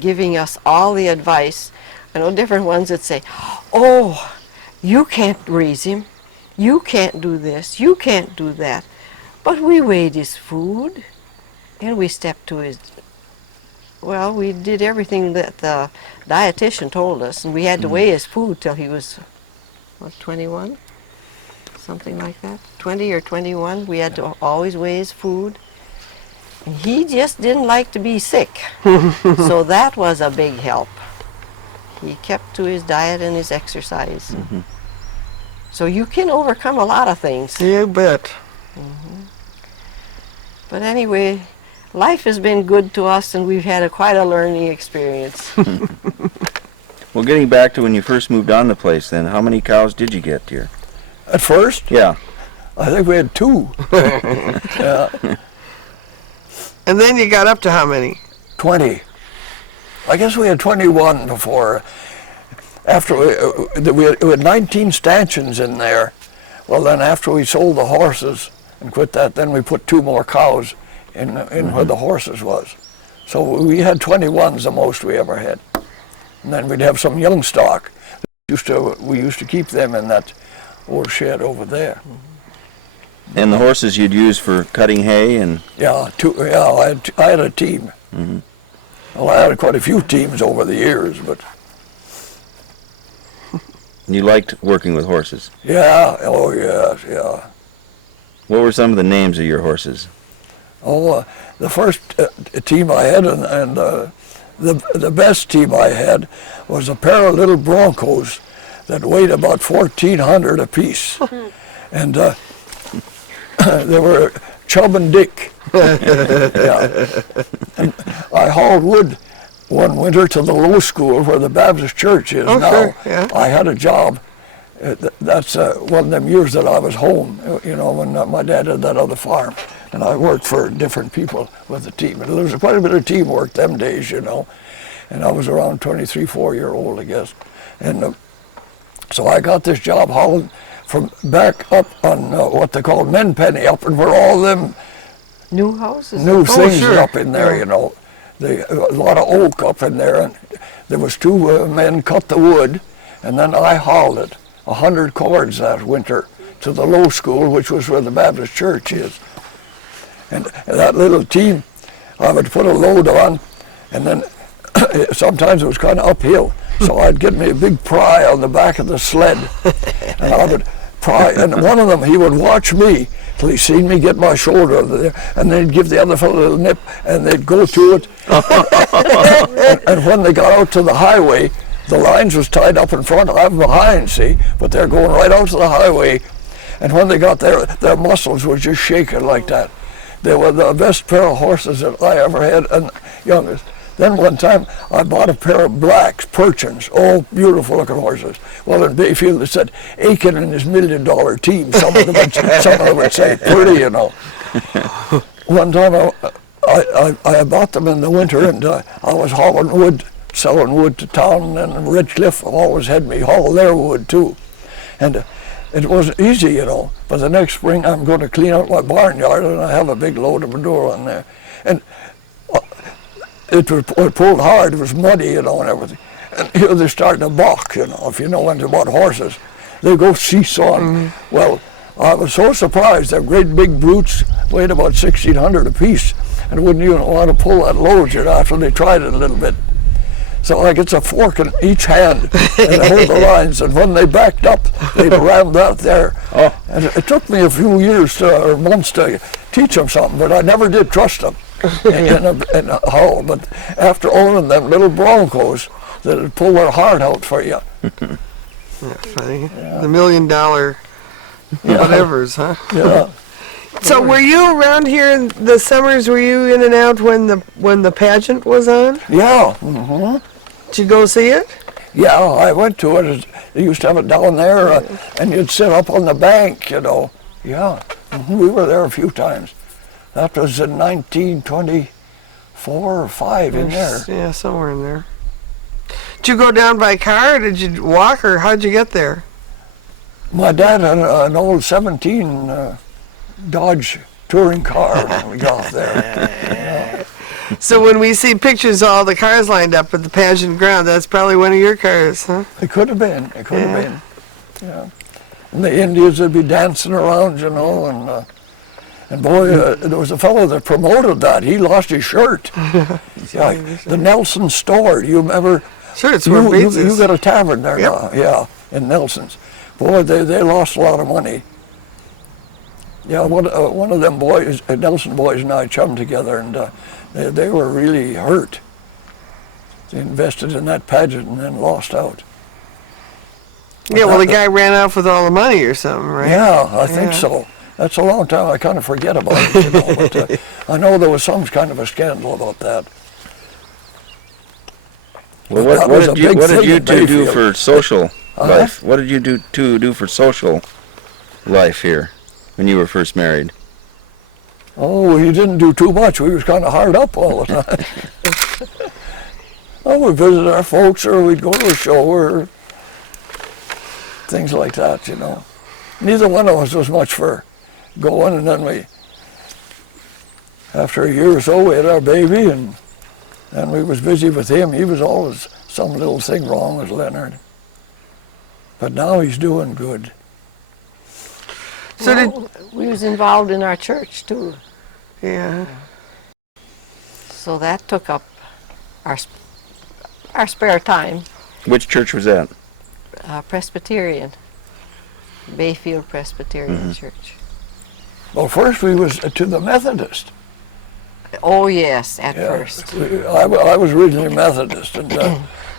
giving us all the advice. I know different ones that say, oh, you can't raise him, you can't do this, you can't do that. But we weighed his food, and we stepped to his, well, we did everything that the dietitian told us, and we had to weigh his food till he was, what, 21? Something like that, 20 or 21. We had to always weigh his food. And he just didn't like to be sick, so that was a big help. He kept to his diet and his exercise. So you can overcome a lot of things. You bet. But anyway, life has been good to us, and we've had quite a learning experience. Well, getting back to when you first moved on the place, then, how many cows did you get here? At first, Yeah. I think we had 2. Yeah, And then you got up to how many? 20. I guess we had 21 before. After we had 19 stanchions in there. Well, then after we sold the horses and quit that, then we put 2 more cows in where the horses was. So we had 21's the most we ever had. And then we'd have some young stock. We used to keep them in that old shed over there. And the horses you'd use for cutting hay and... Yeah, I had a team. Well, I had quite a few teams over the years, but You liked working with horses. yeah, oh yes, yeah. What were some of the names of your horses? Oh, the first team I had, and the best team I had, was a pair of little Broncos that weighed about 1,400 apiece, and they were Chub and Dick. Yeah. And I hauled wood one winter to the low school where the Baptist church is now. Sure, yeah. I had a job. That's one of them years that I was home, when my dad had that other farm. And I worked for different people with the team. And there was quite a bit of teamwork them days, And I was around 23, 4-year-old, I guess. And so I got this job hauling from back up on what they call Menpenny, up and where all them New houses? new things sure. up in there, a lot of oak up in there, and there was 2 men cut the wood, and then I hauled it 100 cords that winter to the low school, which was where the Baptist church is. And that little team, I would put a load on, and then sometimes it was kind of uphill, so I'd get me a big pry on the back of the sled, and I would pry, and one of them, he would watch me till he seen me get my shoulder over there, and then he'd give the other fellow a little nip, and they'd go to it. and when they got out to the highway, the lines was tied up in front, I'm behind, see, but they're going right out to the highway, and when they got there, their muscles were just shaking like that. They were the best pair of horses that I ever had, and youngest. Then one time, I bought a pair of blacks, Perchins, all beautiful looking horses. Well, in Bayfield, it said Aiken and his $1 million team. Some of them would say pretty, One time, I bought them in the winter, and I was hauling wood, selling wood to town, and Redcliffe always had me haul their wood, too. And it wasn't easy, But the next spring, I'm going to clean out my barnyard, and I have a big load of manure on there. And it pulled hard, it was muddy, and everything. And they're starting to balk, if you know anything about horses. They go seesawing. Well, I was so surprised. They're great big brutes, weighed about 1,600 apiece, and wouldn't even want to pull that load, after they tried it a little bit. So I gets a fork in each hand and hold the lines. And when they backed up, they'd ram that there. Oh. And it took me a few years or months to teach them something, but I never did trust them in a hull. But after owning them little Broncos that'd pull their heart out for you. That's funny. The $1 million whatevers, huh? Yeah. So were you around here in the summers? Were you in and out when the pageant was on? Yeah. Mm-hmm. Did you go see it? Yeah, I went to it. They used to have it down there, and you'd sit up on the bank, you know. Yeah, we were there a few times. That was in 1924 or 5 in there. Yeah, somewhere in there. Did you go down by car, or did you walk, or how'd you get there? My dad had an old 17 Dodge touring car when we got there. So when we see pictures of all the cars lined up at the pageant ground, that's probably one of your cars, huh? It could have been. It could have been. Yeah. And the Indians would be dancing around, you know, and boy, there was a fellow that promoted that. He lost his shirt. Yeah, the Nelson store. Do you remember? Sure, it's where Bates you is. got a tavern there Yep. now. Yeah, in Nelson's. Boy, they lost a lot of money. Yeah, one of them boys, Nelson boys and I chummed together, and they were really hurt. They invested in that pageant and then lost out. Yeah, well, the guy ran off with all the money or something, right? Yeah, I think so. That's a long time. I kind of forget about it, you know. But I know there was some kind of a scandal about that. Well, That what was a did you big thing in two do Bayfield. for social life? What did you do for social life here when you were first married? Oh, we didn't do too much. We was kind of hard up all the time. Oh, we'd visit our folks, or we'd go to a show, or things like that, you know. Neither one of us was much for going, and then after a year or so, we had our baby, and we was busy with him. He was always some little thing wrong with Leonard. But now he's doing good. So we was involved in our church too, Yeah. so that took up our spare time. Which church was that? Presbyterian, Bayfield Presbyterian Church. Well, first we was to the Methodist. Oh yes, at Yeah. first. I was originally Methodist, and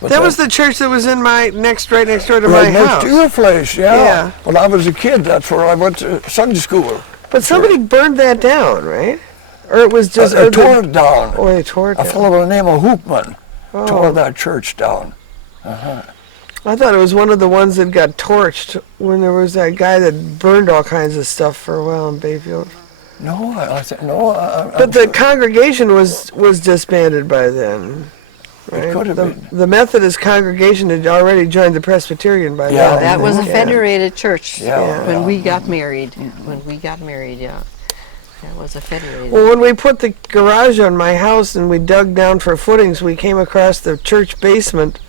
but That was the church that was in right next door to right my next house. to your place. Yeah. Yeah. When I was a kid, that's where I went to Sunday school. But somebody burned that down, right? Or it was just... Tore it down. Oh, they tore it A down. fellow by the name of Hoopman tore Oh. that church down. I thought it was one of the ones that got torched when there was that guy that burned all kinds of stuff for a while in Bayfield. No, I think no. But the congregation was disbanded by then. Right? It could have been. The Methodist congregation had already joined the Presbyterian by Yeah, then. That was a Yeah. federated church Yeah, when yeah. we got married. When we got married, yeah. That was a federated. Well, when we put the garage on my house and we dug down for footings, we came across the church basement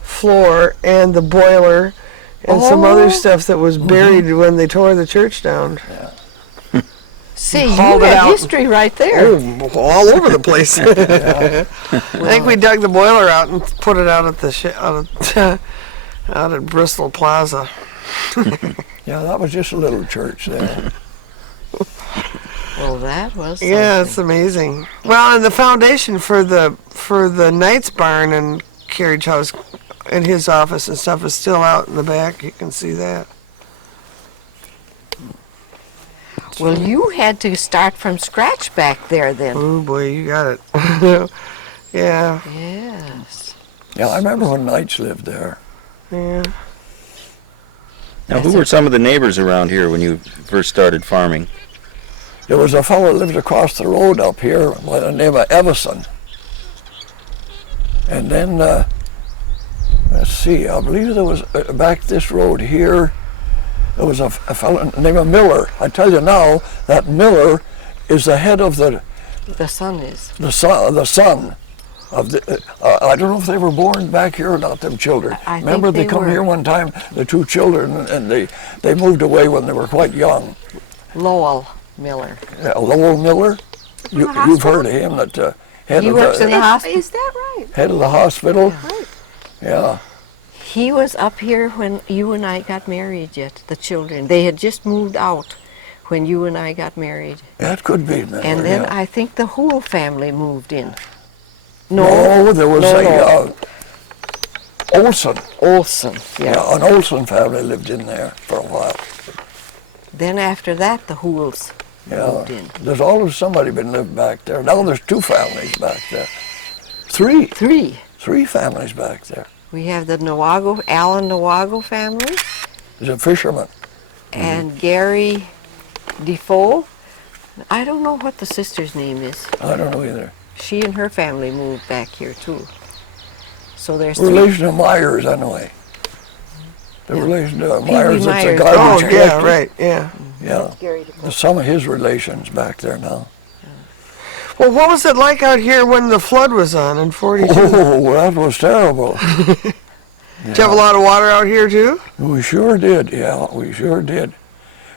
floor and the boiler and some other stuff that was buried when they tore the church down. See, you hauled it had out. history right there. Oh, all over the place. I think we dug the boiler out and put it out at the out at Bristol Plaza. Yeah, that was just a little church there. Well, that was Yeah, something. it's amazing. Well, and the foundation for the Knights barn and carriage house in his office and stuff is still out in the back. You can see that. Well, you had to start from scratch back there then. Oh boy, you got it. Yeah, Yes. Yeah, I remember when Knights lived there. yeah. Now, who were some of the neighbors around here when you first started farming? There was a fellow that lived across the road up here by the name of Evison. And then, let's see, I believe there was, back this road here, there was a fellow named Miller. I tell you now, that Miller is the head of the son is. son of the, I don't know if they were born back here or not, them children. I think Remember they they come were. here one time, the two children, and they moved away when they were quite young. Lowell Miller. Lowell Miller, you've heard of him, that head He of works in the the hospital. Is that right? head of the hospial. Right. Yeah. He was up here when you and I got married yet, the children. They had just moved out when you and I got married. That could be. And then I think the Hoole family moved in. No, there was Olson. Olson, yeah. Yeah, an Olson family lived in there for a while. Then after that, the Hools Yeah, moved in. there's always somebody been living back there. Now there's 2 families back there. 3. 3 families back there. We have the Alan Nawago family, There's a fisherman. and Gary Defoe. I don't know what the sister's name is. I don't know either. She and her family moved back here too. So there's 3. Relation to Myers, anyway. The relation to Pee-wee Myers, that's a Myers. garbage Oh, collector. yeah, right, yeah. Yeah. Gary Defoe. There's some of his relations back there now. Well, what was it like out here when the flood was on in 42? Oh, that was terrible. Did you have a lot of water out here too? We sure did, yeah, we sure did.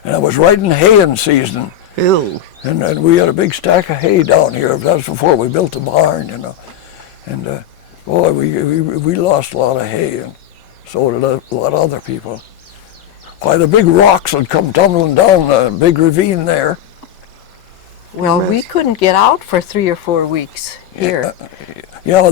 And it was right in haying season. Ew. And we had a big stack of hay down here. That was before we built the barn, you know. And boy, we lost a lot of hay, and so did a lot of other people. Why, the big rocks would come tumbling down the big ravine there. Well, we couldn't get out for 3 or 4 weeks here. Yeah,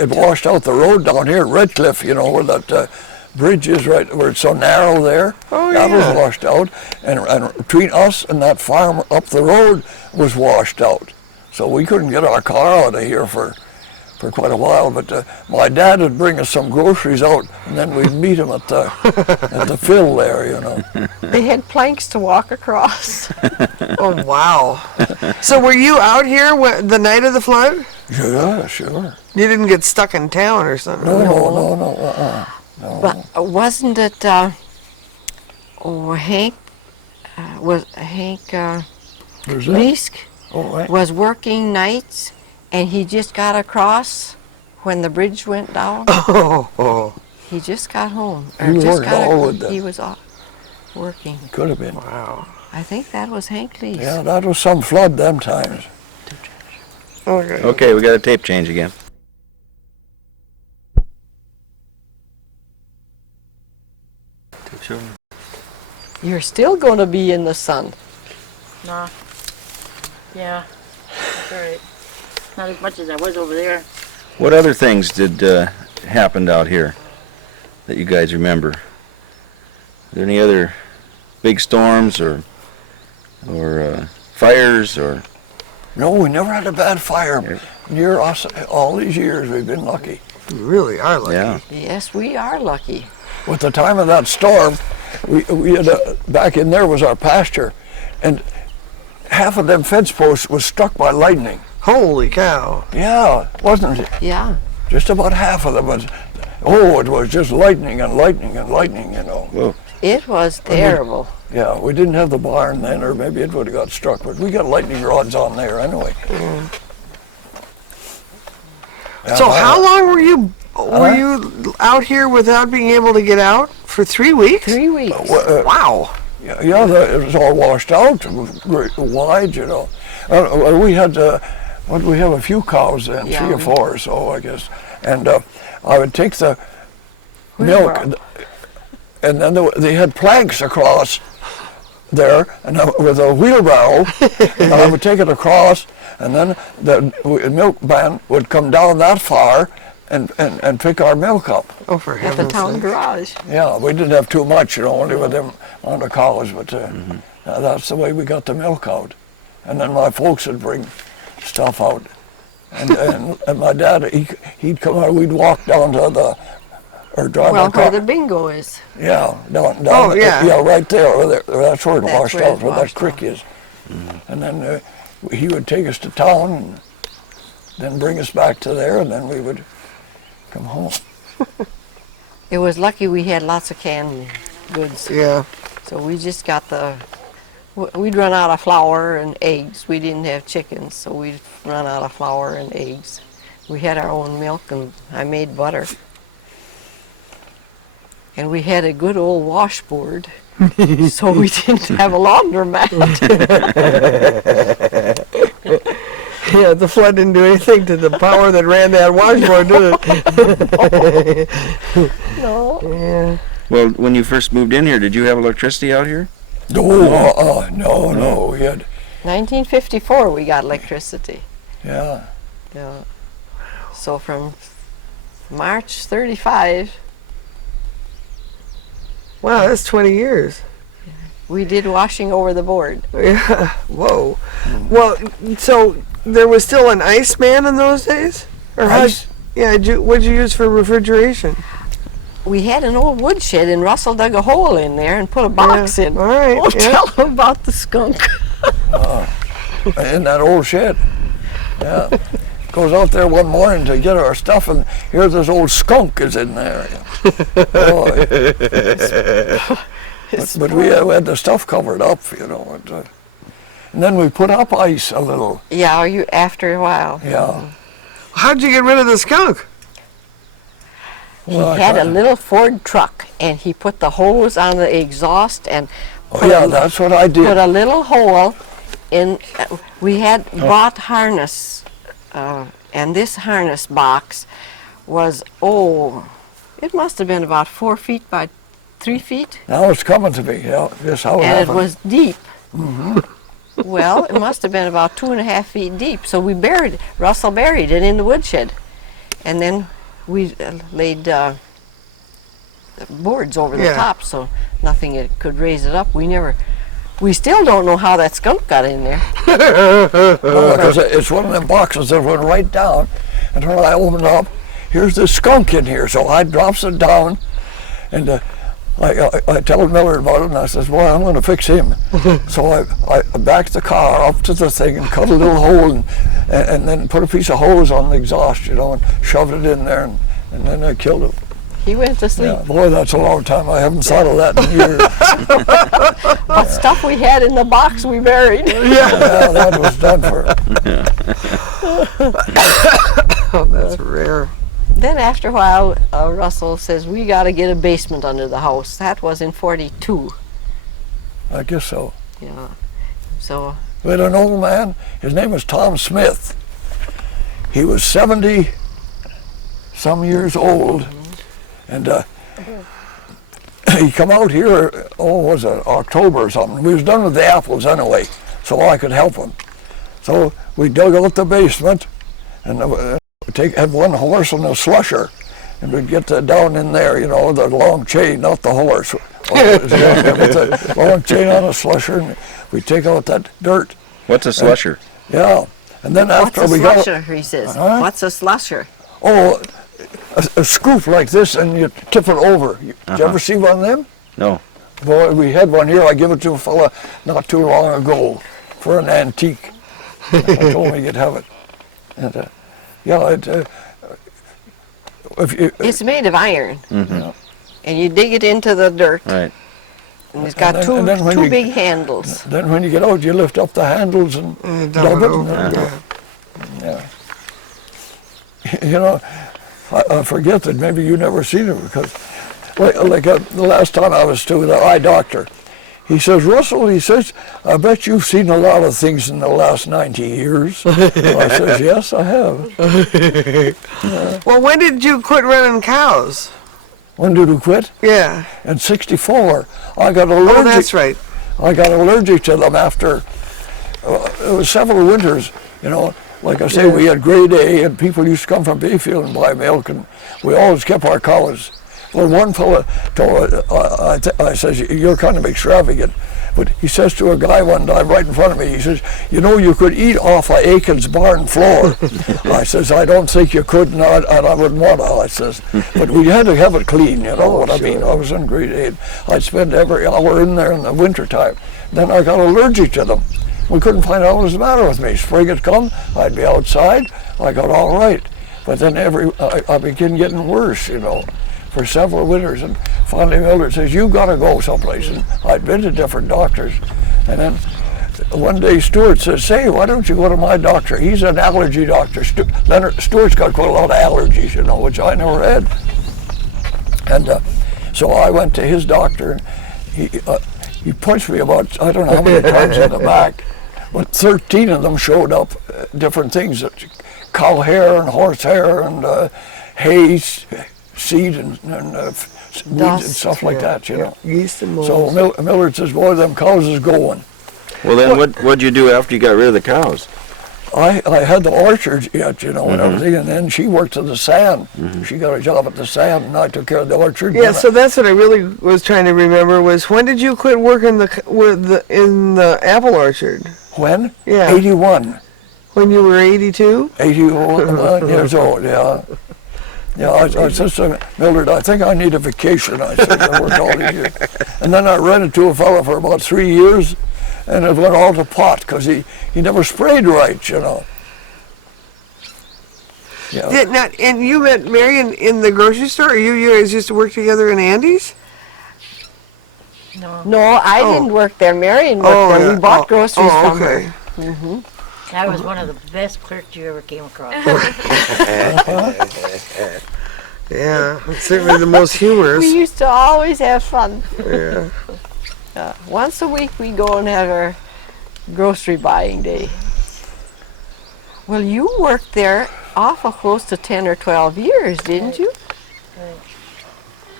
it washed out the road down here at Redcliffe, you know, where that bridge is, right where it's so narrow there. Oh, that yeah. was washed out. And between us and that farm up the road was washed out. So we couldn't get our car out of here for quite a while. But my dad would bring us some groceries out, and then we'd meet him at the fill there, you know. They had planks to walk across. Oh, wow. So were you out here the night of the flood? Yeah, sure. You didn't get stuck in town or something? No. No. But wasn't it, Hank There's that. Leask Oh, right. was working nights, and he just got across when the bridge went down. Oh. He just got home. He was just working got all with them. He was off working. Could have been. Wow. I think that was Hank Leask. Yeah, that was some flood them times. Okay. Okay, we got a tape change again. You're still going to be in the sun. Nah. Yeah. That's all right. Not as much as I was over there. What other things did happened out here that you guys remember? Are there any other big storms or fires or? No, we never had a bad fire near us all these years. We've been lucky. You really are lucky. Yeah. Yes, we are lucky. With the time of that storm, we had back in there was our pasture, and half of them fence posts was struck by lightning. Holy cow. Yeah, wasn't it? Yeah. Just about half of them was. Oh, it was just lightning and lightning and lightning, you know. Whoa. It was terrible. Yeah, we didn't have the barn then, or maybe it would have got struck, but we got lightning rods on there anyway. So how long were you out here without being able to get out? For 3 weeks? 3 weeks. Wow. Yeah, it was all washed out, wide, you know. We had, we have a few cows then, Yeah. 3 or 4 or so, I guess. And I would take the milk, and then they had planks across there, and with a wheelbarrow, and I would take it across, and then the milk van would come down that far and pick our milk up. Oh, for At the heaven's town sake. garage. Yeah, we didn't have too much, you know, only with them on the cows, but that's the way we got the milk out. And then my folks would bring stuff out. And my dad, he'd come out, we'd walk down to or drive Well, our car. where the bingo is. Yeah, down. Oh, yeah. Yeah, right there. That's where it That's washed where out, it where that washed creek is. And then he would take us to town and then bring us back to there, and then we would come home. It was lucky we had lots of canned goods. Yeah. So we just got we'd run out of flour and eggs. We didn't have chickens, so we'd run out of flour and eggs. We had our own milk, and I made butter. And we had a good old washboard, so we didn't have a laundromat. Yeah, the flood didn't do anything to the power that ran that washboard, did it? No. Yeah. Well, when you first moved in here, did you have electricity out here? No. We had, 1954 we got electricity. yeah. Yeah. So from March 35, Wow, that's 20 years. we did washing over the board. Yeah. Whoa. Well, so there was still an ice man in those days? Or Ice? Yeah. What'd you use for refrigeration? We had an old woodshed and Russell dug a hole in there and put a box in. All right. Oh, Yeah. tell him about the skunk. In that old shed. Yeah. Goes out there one morning to get our stuff, and here's this old skunk is in there. Boy. But we had the stuff covered up, you know. And then we put up ice a little. Yeah, you after a while. Yeah. How'd you get rid of the skunk? He Well, I had a kinda- little Ford truck, and he put the hose on the exhaust and Oh, yeah, that's what I put did. a little hole in. We had bought harness, and this harness box was, it must have been about 4 feet by 3 feet, Now it's coming to me. Yeah, that's how it and it happened. was deep. Well, it must have been about 2.5 feet deep. So we Russell buried it in the woodshed, and then we laid boards over the Yeah. top so nothing could raise it up. We still don't know how that skunk got in there. Because it's one of them boxes that went right down, and when I opened up, here's this skunk in here. So I drops it down, and I tell Miller about it, and I says, "Boy, I'm going to fix him." So I backed the car up to the thing and cut a little hole, and then put a piece of hose on the exhaust, you know, and shoved it in there, and then I killed him. He went to sleep. Yeah, boy, that's a long time. I haven't thought of that in years. But stuff we had in the box we buried. Yeah, that was done for. Oh, that's rare. Then after a while, Russell says, we got to get a basement under the house. That was in 42. I guess so. Yeah. So We had an old man, his name was Tom Smith. He was 70 some years old, and he come out here, was it October or something. We was done with the apples anyway, so I could help him. So we dug out the basement, and had one horse and a slusher, and we'd get down in there, you know, the long chain, not the horse. The long chain on a slusher, and we'd take out that dirt. What's a slusher? Yeah, and then after what's a we got slusher, he says. Huh? What's a slusher? a scoop like this, and you tip it over. Did you ever see one of them? No. Boy, we had one here. I gave it to a fella not too long ago for an antique. I told him he'd have it. And It's made of iron, Mm-hmm. and you dig it into the dirt, Right. and it's got And then when two you- big handles. then when you get out, you lift up the handles and Dump dub it it. over. and- Yeah. You know, I forget that maybe you never seen it because, the last time I was to the eye doctor, he says, Russell, he says, I bet you've seen a lot of things in the last 90 years. I says, yes, I have. Well, when did you quit running cows? When did we quit? Yeah. In 64. I got allergic. Oh, that's right. I got allergic to them after, it was several winters, you know. Like I say, we had grade A, and people used to come from Bayfield and buy milk, and we always kept our cows. Well, one fella told, I says, you're kind of extravagant. But he says to a guy one time right in front of me, he says, you know, you could eat off of Aiken's barn floor. I says, I don't think you could, and I wouldn't want to, I says. But we had to have it clean, you know what I mean. I was in grade 8. I'd spend every hour in there in the winter time. Then I got allergic to them. We couldn't find out what was the matter with me. Spring had come, I'd be outside, I got all right. But then I began getting worse, you know, for several winters. And finally Mildred says, you gotta go someplace. And I'd been to different doctors. And then one day Stuart says, say, why don't you go to my doctor? He's an allergy doctor. Stuart's got quite a lot of allergies, you know, which I never had. And so I went to his doctor, and he punched me about, I don't know how many times in the back. but 13 of them showed up, different things, cow hair and horse hair and hay, seed and weeds and stuff like that, you know. Yeast and mold. So Millard says, boy, them cows is going. Well, then what'd you do after you got rid of the cows? I had the orchard yet, you know, and everything, and then she worked at the sand. She got a job at the sand, and I took care of the orchard. Yeah, so that's what I really was trying to remember was when did you quit working in the apple orchard? When? Yeah. 81. When you were 82? 81 years old, yeah. Yeah, I said to Millard, I think I need a vacation. I said, I worked all these years. And then I rented to a fellow for about 3 years, and it went all to pot because he never sprayed right, you know. Yeah. And you met Marian in the grocery store, or you guys used to work together in Andy's? No, I didn't work there. Marian worked there. We bought groceries from her. That was one of the best clerks you ever came across. Yeah, certainly the most humorous. We used to always have fun. Yeah. Once a week we go and have our grocery buying day. Well, you worked there awful close to 10 or 12 years, didn't you?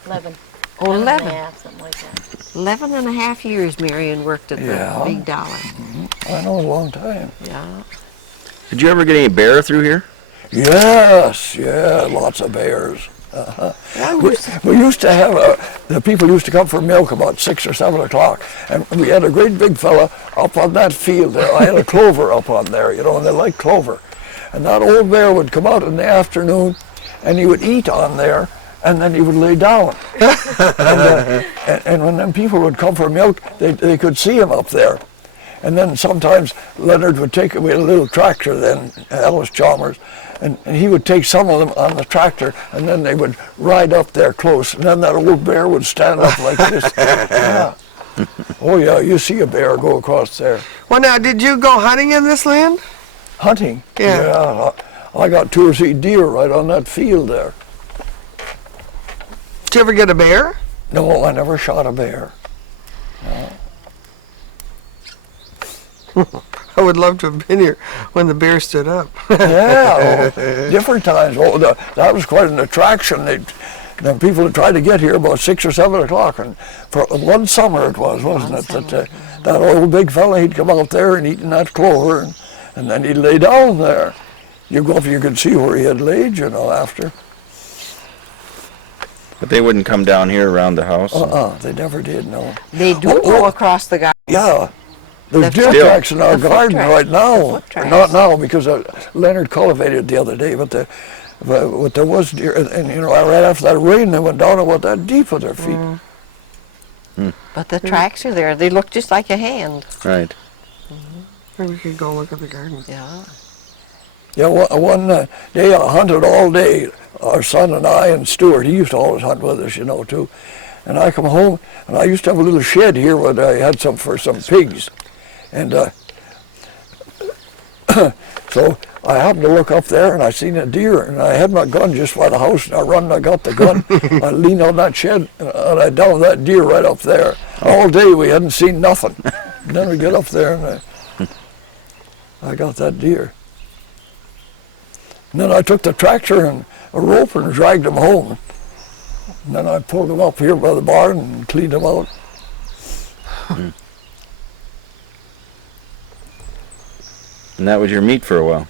11. Oh, 11. And a half, something like that. 11 and a half years Marian worked at the Big Dollar. I know, a long time. Yeah. Did you ever get any bear through here? Yes, yeah, lots of bears. We used to have, the people used to come for milk about 6 or 7 o'clock, and we had a great big fella up on that field there. I had a clover up on there, you know, and they like clover. And that old bear would come out in the afternoon, and he would eat on there, and then he would lay down. And when them people would come for milk, they could see him up there. And then sometimes Leonard would take, we had a little tractor then, Alice Chalmers, and he would take some of them on the tractor, and then they would ride up there close, and then that old bear would stand up like this. Yeah. Oh yeah, you see a bear go across there. Well, now, did you go hunting in this land? Hunting? Yeah. I got 2 or 3 deer right on that field there. Did you ever get a bear? No, I never shot a bear. I would love to have been here when the bear stood up. Yeah, different times. Oh, that was quite an attraction. The people would try to get here about 6 or 7 o'clock, and for one summer it was, wasn't it? That old big fella, he'd come out there and eat in that clover, and then he'd lay down there. You go up, you could see where he had laid, you know, after. But they wouldn't come down here around the house? They never did, no. They do go across the garden. Yeah. There's The deer foot- tracks in our the foot garden tracks. right now. The foot tracks. Not now, because Leonard cultivated it the other day, but there was deer, and you know, right after that rain, they went down about that deep with their feet. But the tracks are there. They look just like a hand. Right. Maybe we could go look at the garden. Yeah. Yeah, one day I hunted all day, our son and I and Stuart. He used to always hunt with us, you know, too. And I come home, and I used to have a little shed here where I had some for some pigs. And so I happened to look up there, and I seen a deer, and I had my gun just by the house, and I run and I got the gun. I leaned on that shed, and I downed that deer right up there. All day we hadn't seen nothing. And then we get up there, and I got that deer. And then I took the tractor and a rope and dragged him home. And then I pulled him up here by the barn and cleaned him out. And that was your meat for a while?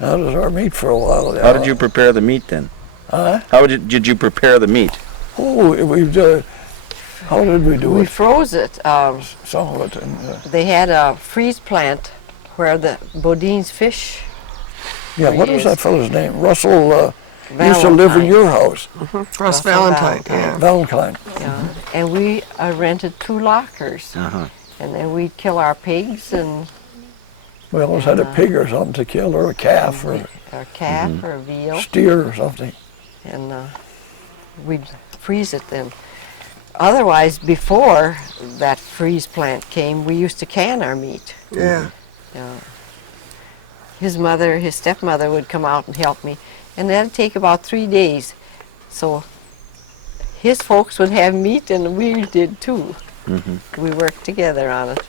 That was our meat for a while. Yeah. How did you prepare the meat then? How did you prepare the meat? Oh, how did we do We it? froze it. Some of it. And, They had a freeze plant where the Bodine's fish. yeah, what was Yes. that fellow's name? Russell used to live in Valentine. your house. Russ Valentine, Valentine. yeah. Valentine. Yeah. And we rented 2 lockers. Uh-huh. And then we'd kill our pigs and We always had a pig or something to kill, or a calf, or a calf or a veal. steer or something. And we'd freeze it then. Otherwise, before that freeze plant came, we used to can our meat. Yeah. His stepmother would come out and help me, and that'd take about 3 days. So his folks would have meat, and we did too. We worked together on it.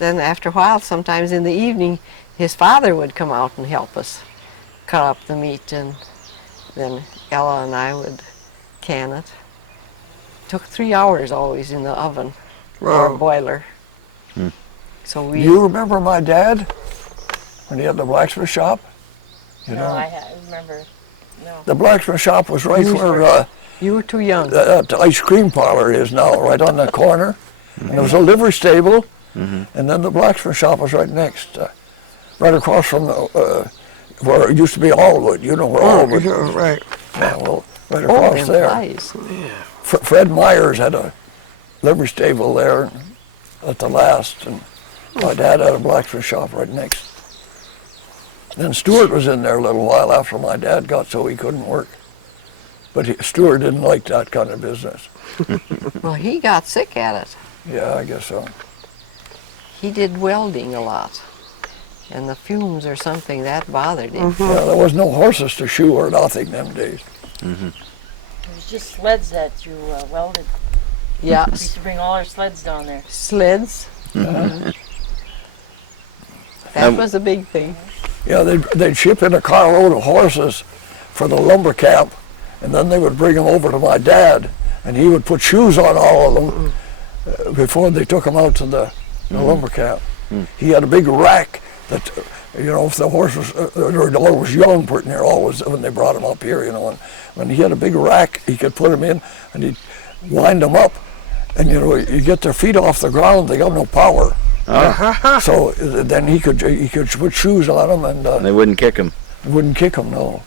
then after a while, sometimes in the evening, his father would come out and help us cut up the meat, and then Ella and I would can it. Took 3 hours always in the oven or Wow. boiler. So we. You remember my dad when he had the blacksmith shop? You No, know, I remember. No. the blacksmith shop was right where You were too young. that ice cream parlor is now, right on the corner. And there was a livery stable, and then the blacksmith shop was right next, right across from the, where it used to be Allwood. You know where Allwood is? Right. Yeah, well, right Oh, across them there. pies. Fred Myers had a livery stable there at the last, and my dad had a blacksmith shop right next. Then Stuart was in there a little while after my dad got so he couldn't work. But Stuart didn't like that kind of business. Well, he got sick at it. Yeah, I guess so. He did welding a lot, and the fumes or something that bothered him. Yeah, there was no horses to shoe or nothing them days. It was just sleds that you welded. Yeah, We used to bring all our sleds down there. sleds. Uh-huh. That was a big thing. Yeah, they'd ship in a carload of horses for the lumber camp, and then they would bring them over to my dad, and he would put shoes on all of them before they took them out to the lumber camp. He had a big rack that, you know, if the horse was, or dog was young, pretty near always when they brought him up here, you know, and when he had a big rack, he could put them in, and he'd wind them up, and you know, you get their feet off the ground, they got no power. So then he could put shoes on them, and They wouldn't kick him. wouldn't kick them, no.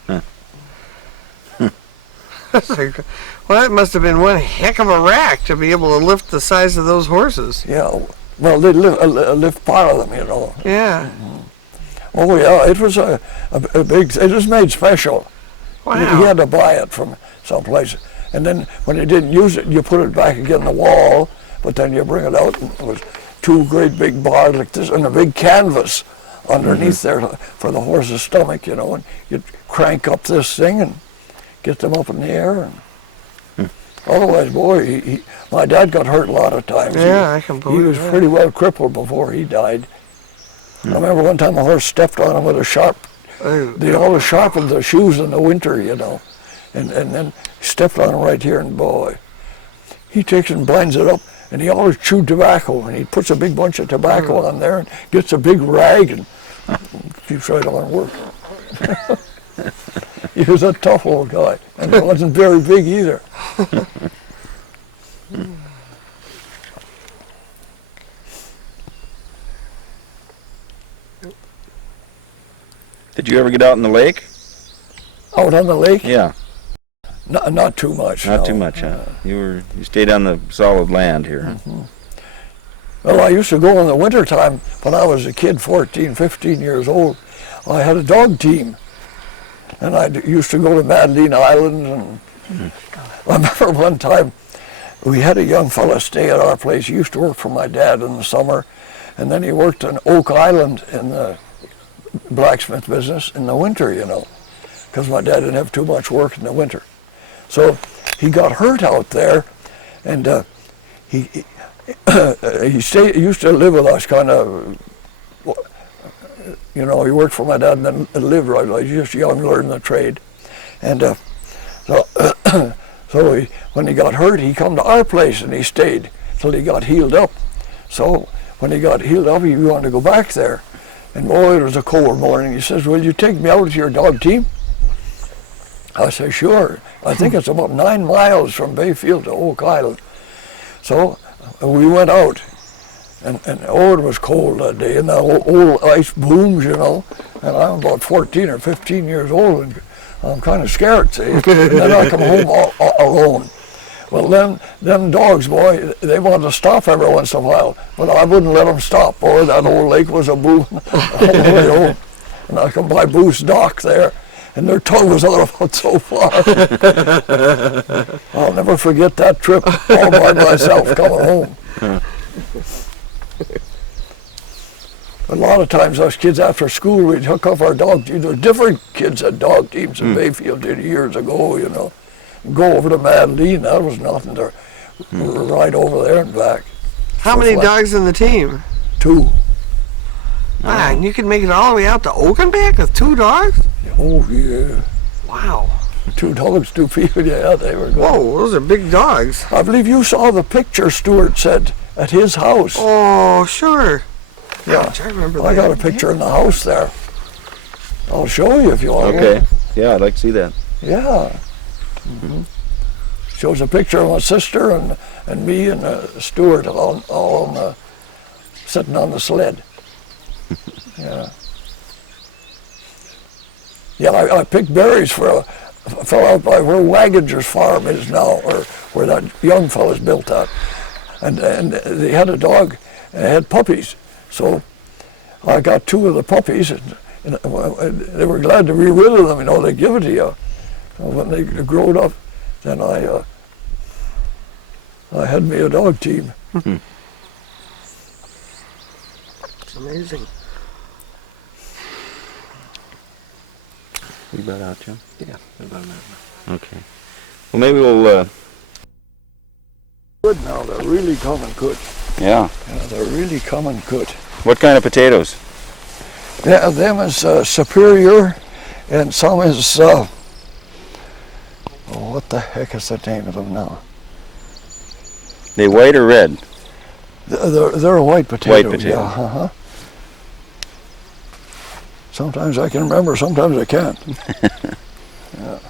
Well, that must have been one heck of a rack to be able to lift the size of those horses. Yeah, well, they'd lift part of them, you know. Yeah. Oh yeah, it was a big. It was made special. Wow. He had to buy it from someplace, and then when you didn't use it, you put it back against the wall. But then you bring it out, and it was 2 great big bars like this, and a big canvas underneath there for the horse's stomach, you know. And you'd crank up this thing and get them up in the air. And otherwise, boy, my dad got hurt a lot of times. Yeah, I can He believe was that. pretty well crippled before he died. I remember one time a horse stepped on him with a sharp. Oh, They always sharpened the shoes in the winter, you know, and then stepped on him right here, and boy, he takes and blinds it up, and he always chewed tobacco, and he puts a big bunch of tobacco on there and gets a big rag and keeps right on working. He was a tough old guy, and he wasn't very big either. Did you ever get out in the lake? Out on the lake, Yeah, not too much. not no. too much, huh? You stayed on the solid land here. Well, I used to go in the wintertime when I was a kid, 14, 15 years old. I had a dog team, and I used to go to Madeline Island. And I remember one time we had a young fella stay at our place. He used to work for my dad in the summer, and then he worked on Oak Island in the blacksmith business in the winter, you know, because my dad didn't have too much work in the winter. So he got hurt out there, and he used to live with us, kind of, you know, he worked for my dad and then lived right, like just young, learning the trade. And so when he got hurt, he come to our place and he stayed till he got healed up. So when he got healed up, he wanted to go back there. And boy, it was a cold morning. He says, "Will you take me out with your dog team?" I said, "Sure." I think it's about 9 miles from Bayfield to Oak Island. So we went out, and oh, it was cold that day, and the old ice booms, you know, and I'm about 14 or 15 years old, and I'm kind of scared, see, and then I come home all alone. Well, them dogs, boy, they wanted to stop every once in a while, but I wouldn't let them stop. Boy, that old lake was a boom all the way home. And I come by Booth's Dock there, and their tongue was out about so far. I'll never forget that trip all by myself coming home. A lot of times us kids after school, we'd hook up our dog teams. There were different kids had dog teams in Bayfield did years ago, you know. Go over to Madeline, that was nothing to ride over there and back. How many dogs in the team? 2. Man, you can make it all the way out to Oakenback with 2 dogs? Oh, yeah. Wow. 2 dogs, 2 people, yeah, they were good. Whoa, those are big dogs. I believe you saw the picture Stuart said at his house. Oh, sure. Yeah. Gosh, I remember that. I got a picture in the house there. I'll show you if you want. Okay. Yeah, I'd like to see that. Yeah. Shows a picture of my sister and me and Stuart all on sitting on the sled. Yeah. Yeah, I picked berries for a fellow out by where Wagonger's farm is now, or where that young fellow's built that. And they had a dog and had puppies. So I got 2 of the puppies, and they were glad to be rid of them, you know, they give it to you. And when they growed up, then I had me a dog team. It's amazing. You about out, Jim? Yeah, about that. Okay. Well, maybe we'll. Good now, they're really coming good. Yeah. Yeah, they're really coming good. What kind of potatoes? Yeah, them is Superior, and some is, what the heck is the name of them now? They white or red? They're a white potato. White potato. Yeah, uh-huh. Sometimes I can remember, sometimes I can't.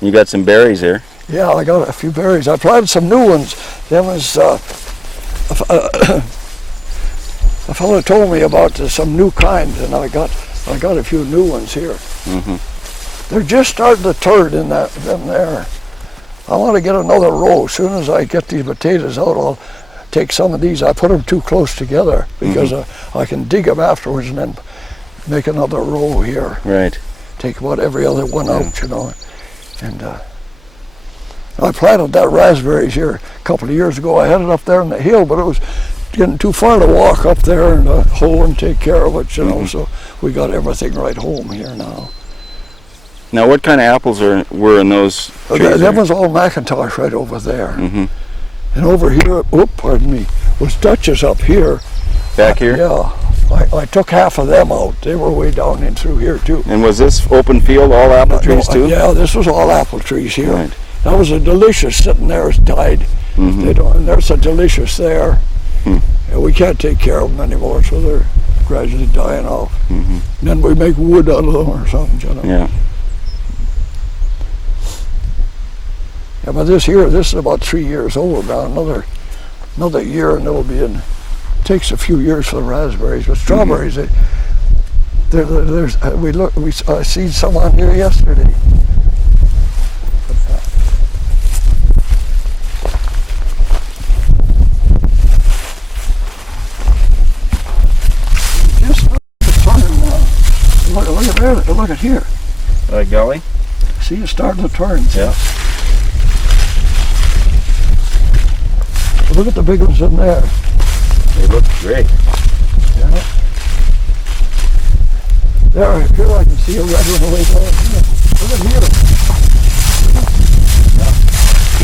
You got some berries there. Yeah, I got a few berries. I planted some new ones. Them is, a fellow told me about some new kind, and I got a few new ones here. They're just starting to turn in them there. I want to get another row. As soon as I get these potatoes out, I'll take some of these. I put them too close together because I can dig them afterwards and then make another row here. Right. Take about every other one out, you know. And I planted that raspberries here a couple of years ago. I had it up there on the hill, but it was getting too far to walk up there and hoe and take care of it, you know. So we got everything right home here now. Now, what kind of apples were in those trees? That was all Macintosh right over there. And over here, pardon me, was Dutchess up here. Back here? Yeah. I took half of them out. They were way down in through here too. And was this open field, all apple trees too? Yeah, this was all apple trees here. Right. That was a delicious sitting there. It's died. They don't, and there's a delicious there. And we can't take care of them anymore, so they're gradually dying off. And then we make wood out of them or something, you know. Yeah. Yeah, but this is about 3 years old now. Another year and it'll be in. Takes a few years for the raspberries, but strawberries, I seen some on here yesterday. Just look at the turn now. Look at there. Look at here. Gully? See, it's starting to turn. Yeah. Look at the big ones in there. They look great. Yeah. There, here I can see a red one away down here. Look at here.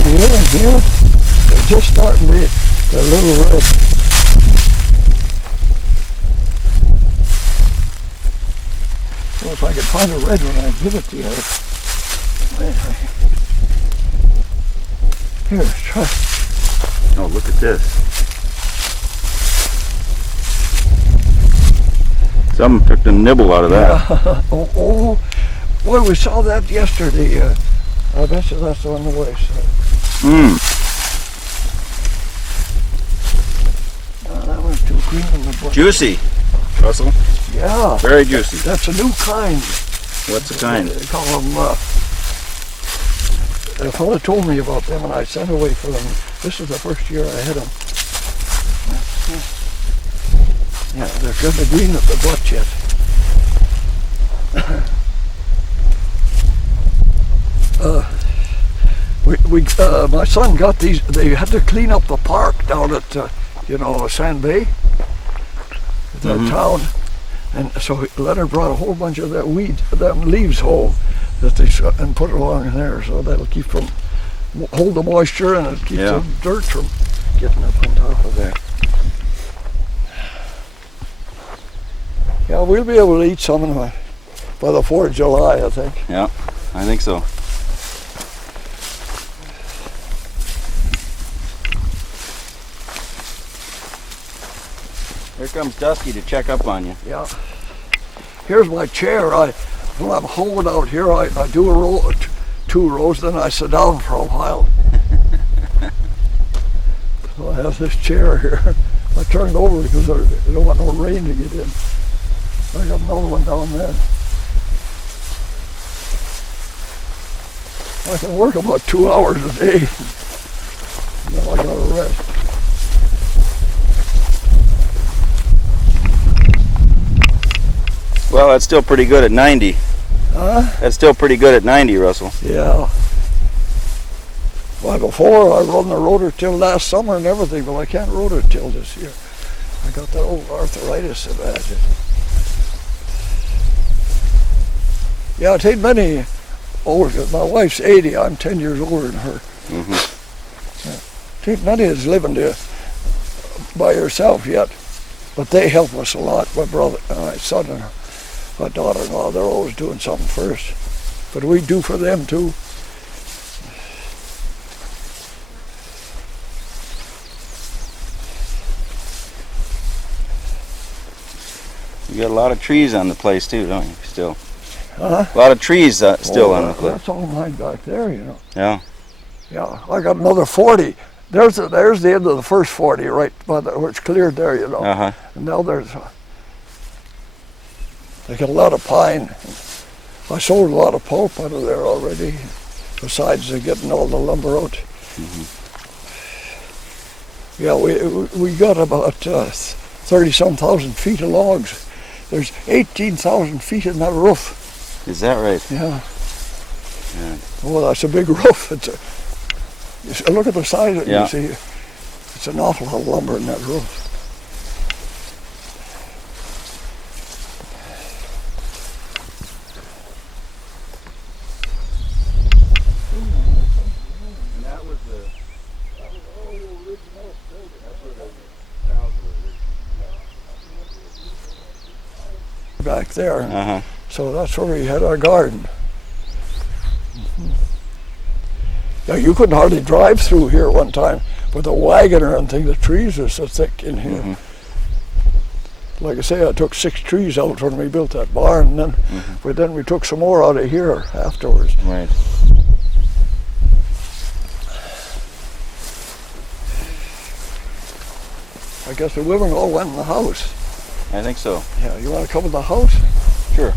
Here and here, they're just starting to, they're a little red. Well, if I could find a red one, I'd give it to you. Here, try. Oh, look at this. Some took the nibble out of that. Oh, boy, we saw that yesterday. I bet you that's on the way. So. Oh, that was too green in the bush. Juicy, Russell. Yeah. Very juicy. That's a new kind. What's the kind? They call them, a fellow told me about them and I sent away for them. This is the first year I had them. Yeah, they're kind of green at the butt yet. My son got these. They had to clean up the park down at, Sand Bay, the town, and so Leonard brought a whole bunch of that leaves home that they and put it along in there, so that'll keep hold the moisture and it keeps the dirt from getting up on top of there. Yeah, we'll be able to eat some by the 4th of July, I think. Yeah, I think so. Here comes Dusty to check up on you. Yeah. Here's my chair. When I'm hoeing out here, I do a row, 2 rows, then I sit down for a while. So I have this chair here. I turned over because I don't want no rain to get in. I got another one down there. I can work about 2 hours a day. Now I gotta rest. Well, that's still pretty good at 90. Huh? That's still pretty good at 90, Russell. Yeah. Well, before I run the rotor till last summer and everything, but I can't rotor till this year. I got that old arthritis so bad. Yeah, it ain't many older. My wife's 80. I'm 10 years older than her. It ain't many that's living there by herself yet, but they help us a lot. My brother, my son, and my daughter-in-law, they're always doing something first. But we do for them too. You got a lot of trees on the place too, don't you? Still. Huh? A lot of trees still on the cliff. That's all mine back there, you know. Yeah. Yeah, I got another 40. There's the end of the first 40 right by where it's cleared there, you know. Uh-huh. And now they got a lot of pine. I sold a lot of pulp out of there already, besides getting all the lumber out. Yeah, we got about 30-some thousand feet of logs. There's 18,000 feet in that roof. Is that right? Yeah. Yeah. Well, that's a big roof. Look at the size of it. Yeah. You see, it's an awful lot of lumber in that roof. Back there. Uh-huh. So that's where we had our garden. Yeah, you couldn't hardly drive through here one time with a wagon or anything. The trees are so thick in here. Like I say, I took 6 trees out when we built that barn, and then we took some more out of here afterwards. Right. I guess the women all went in the house. I think so. Yeah, you want to come in the house? Sure.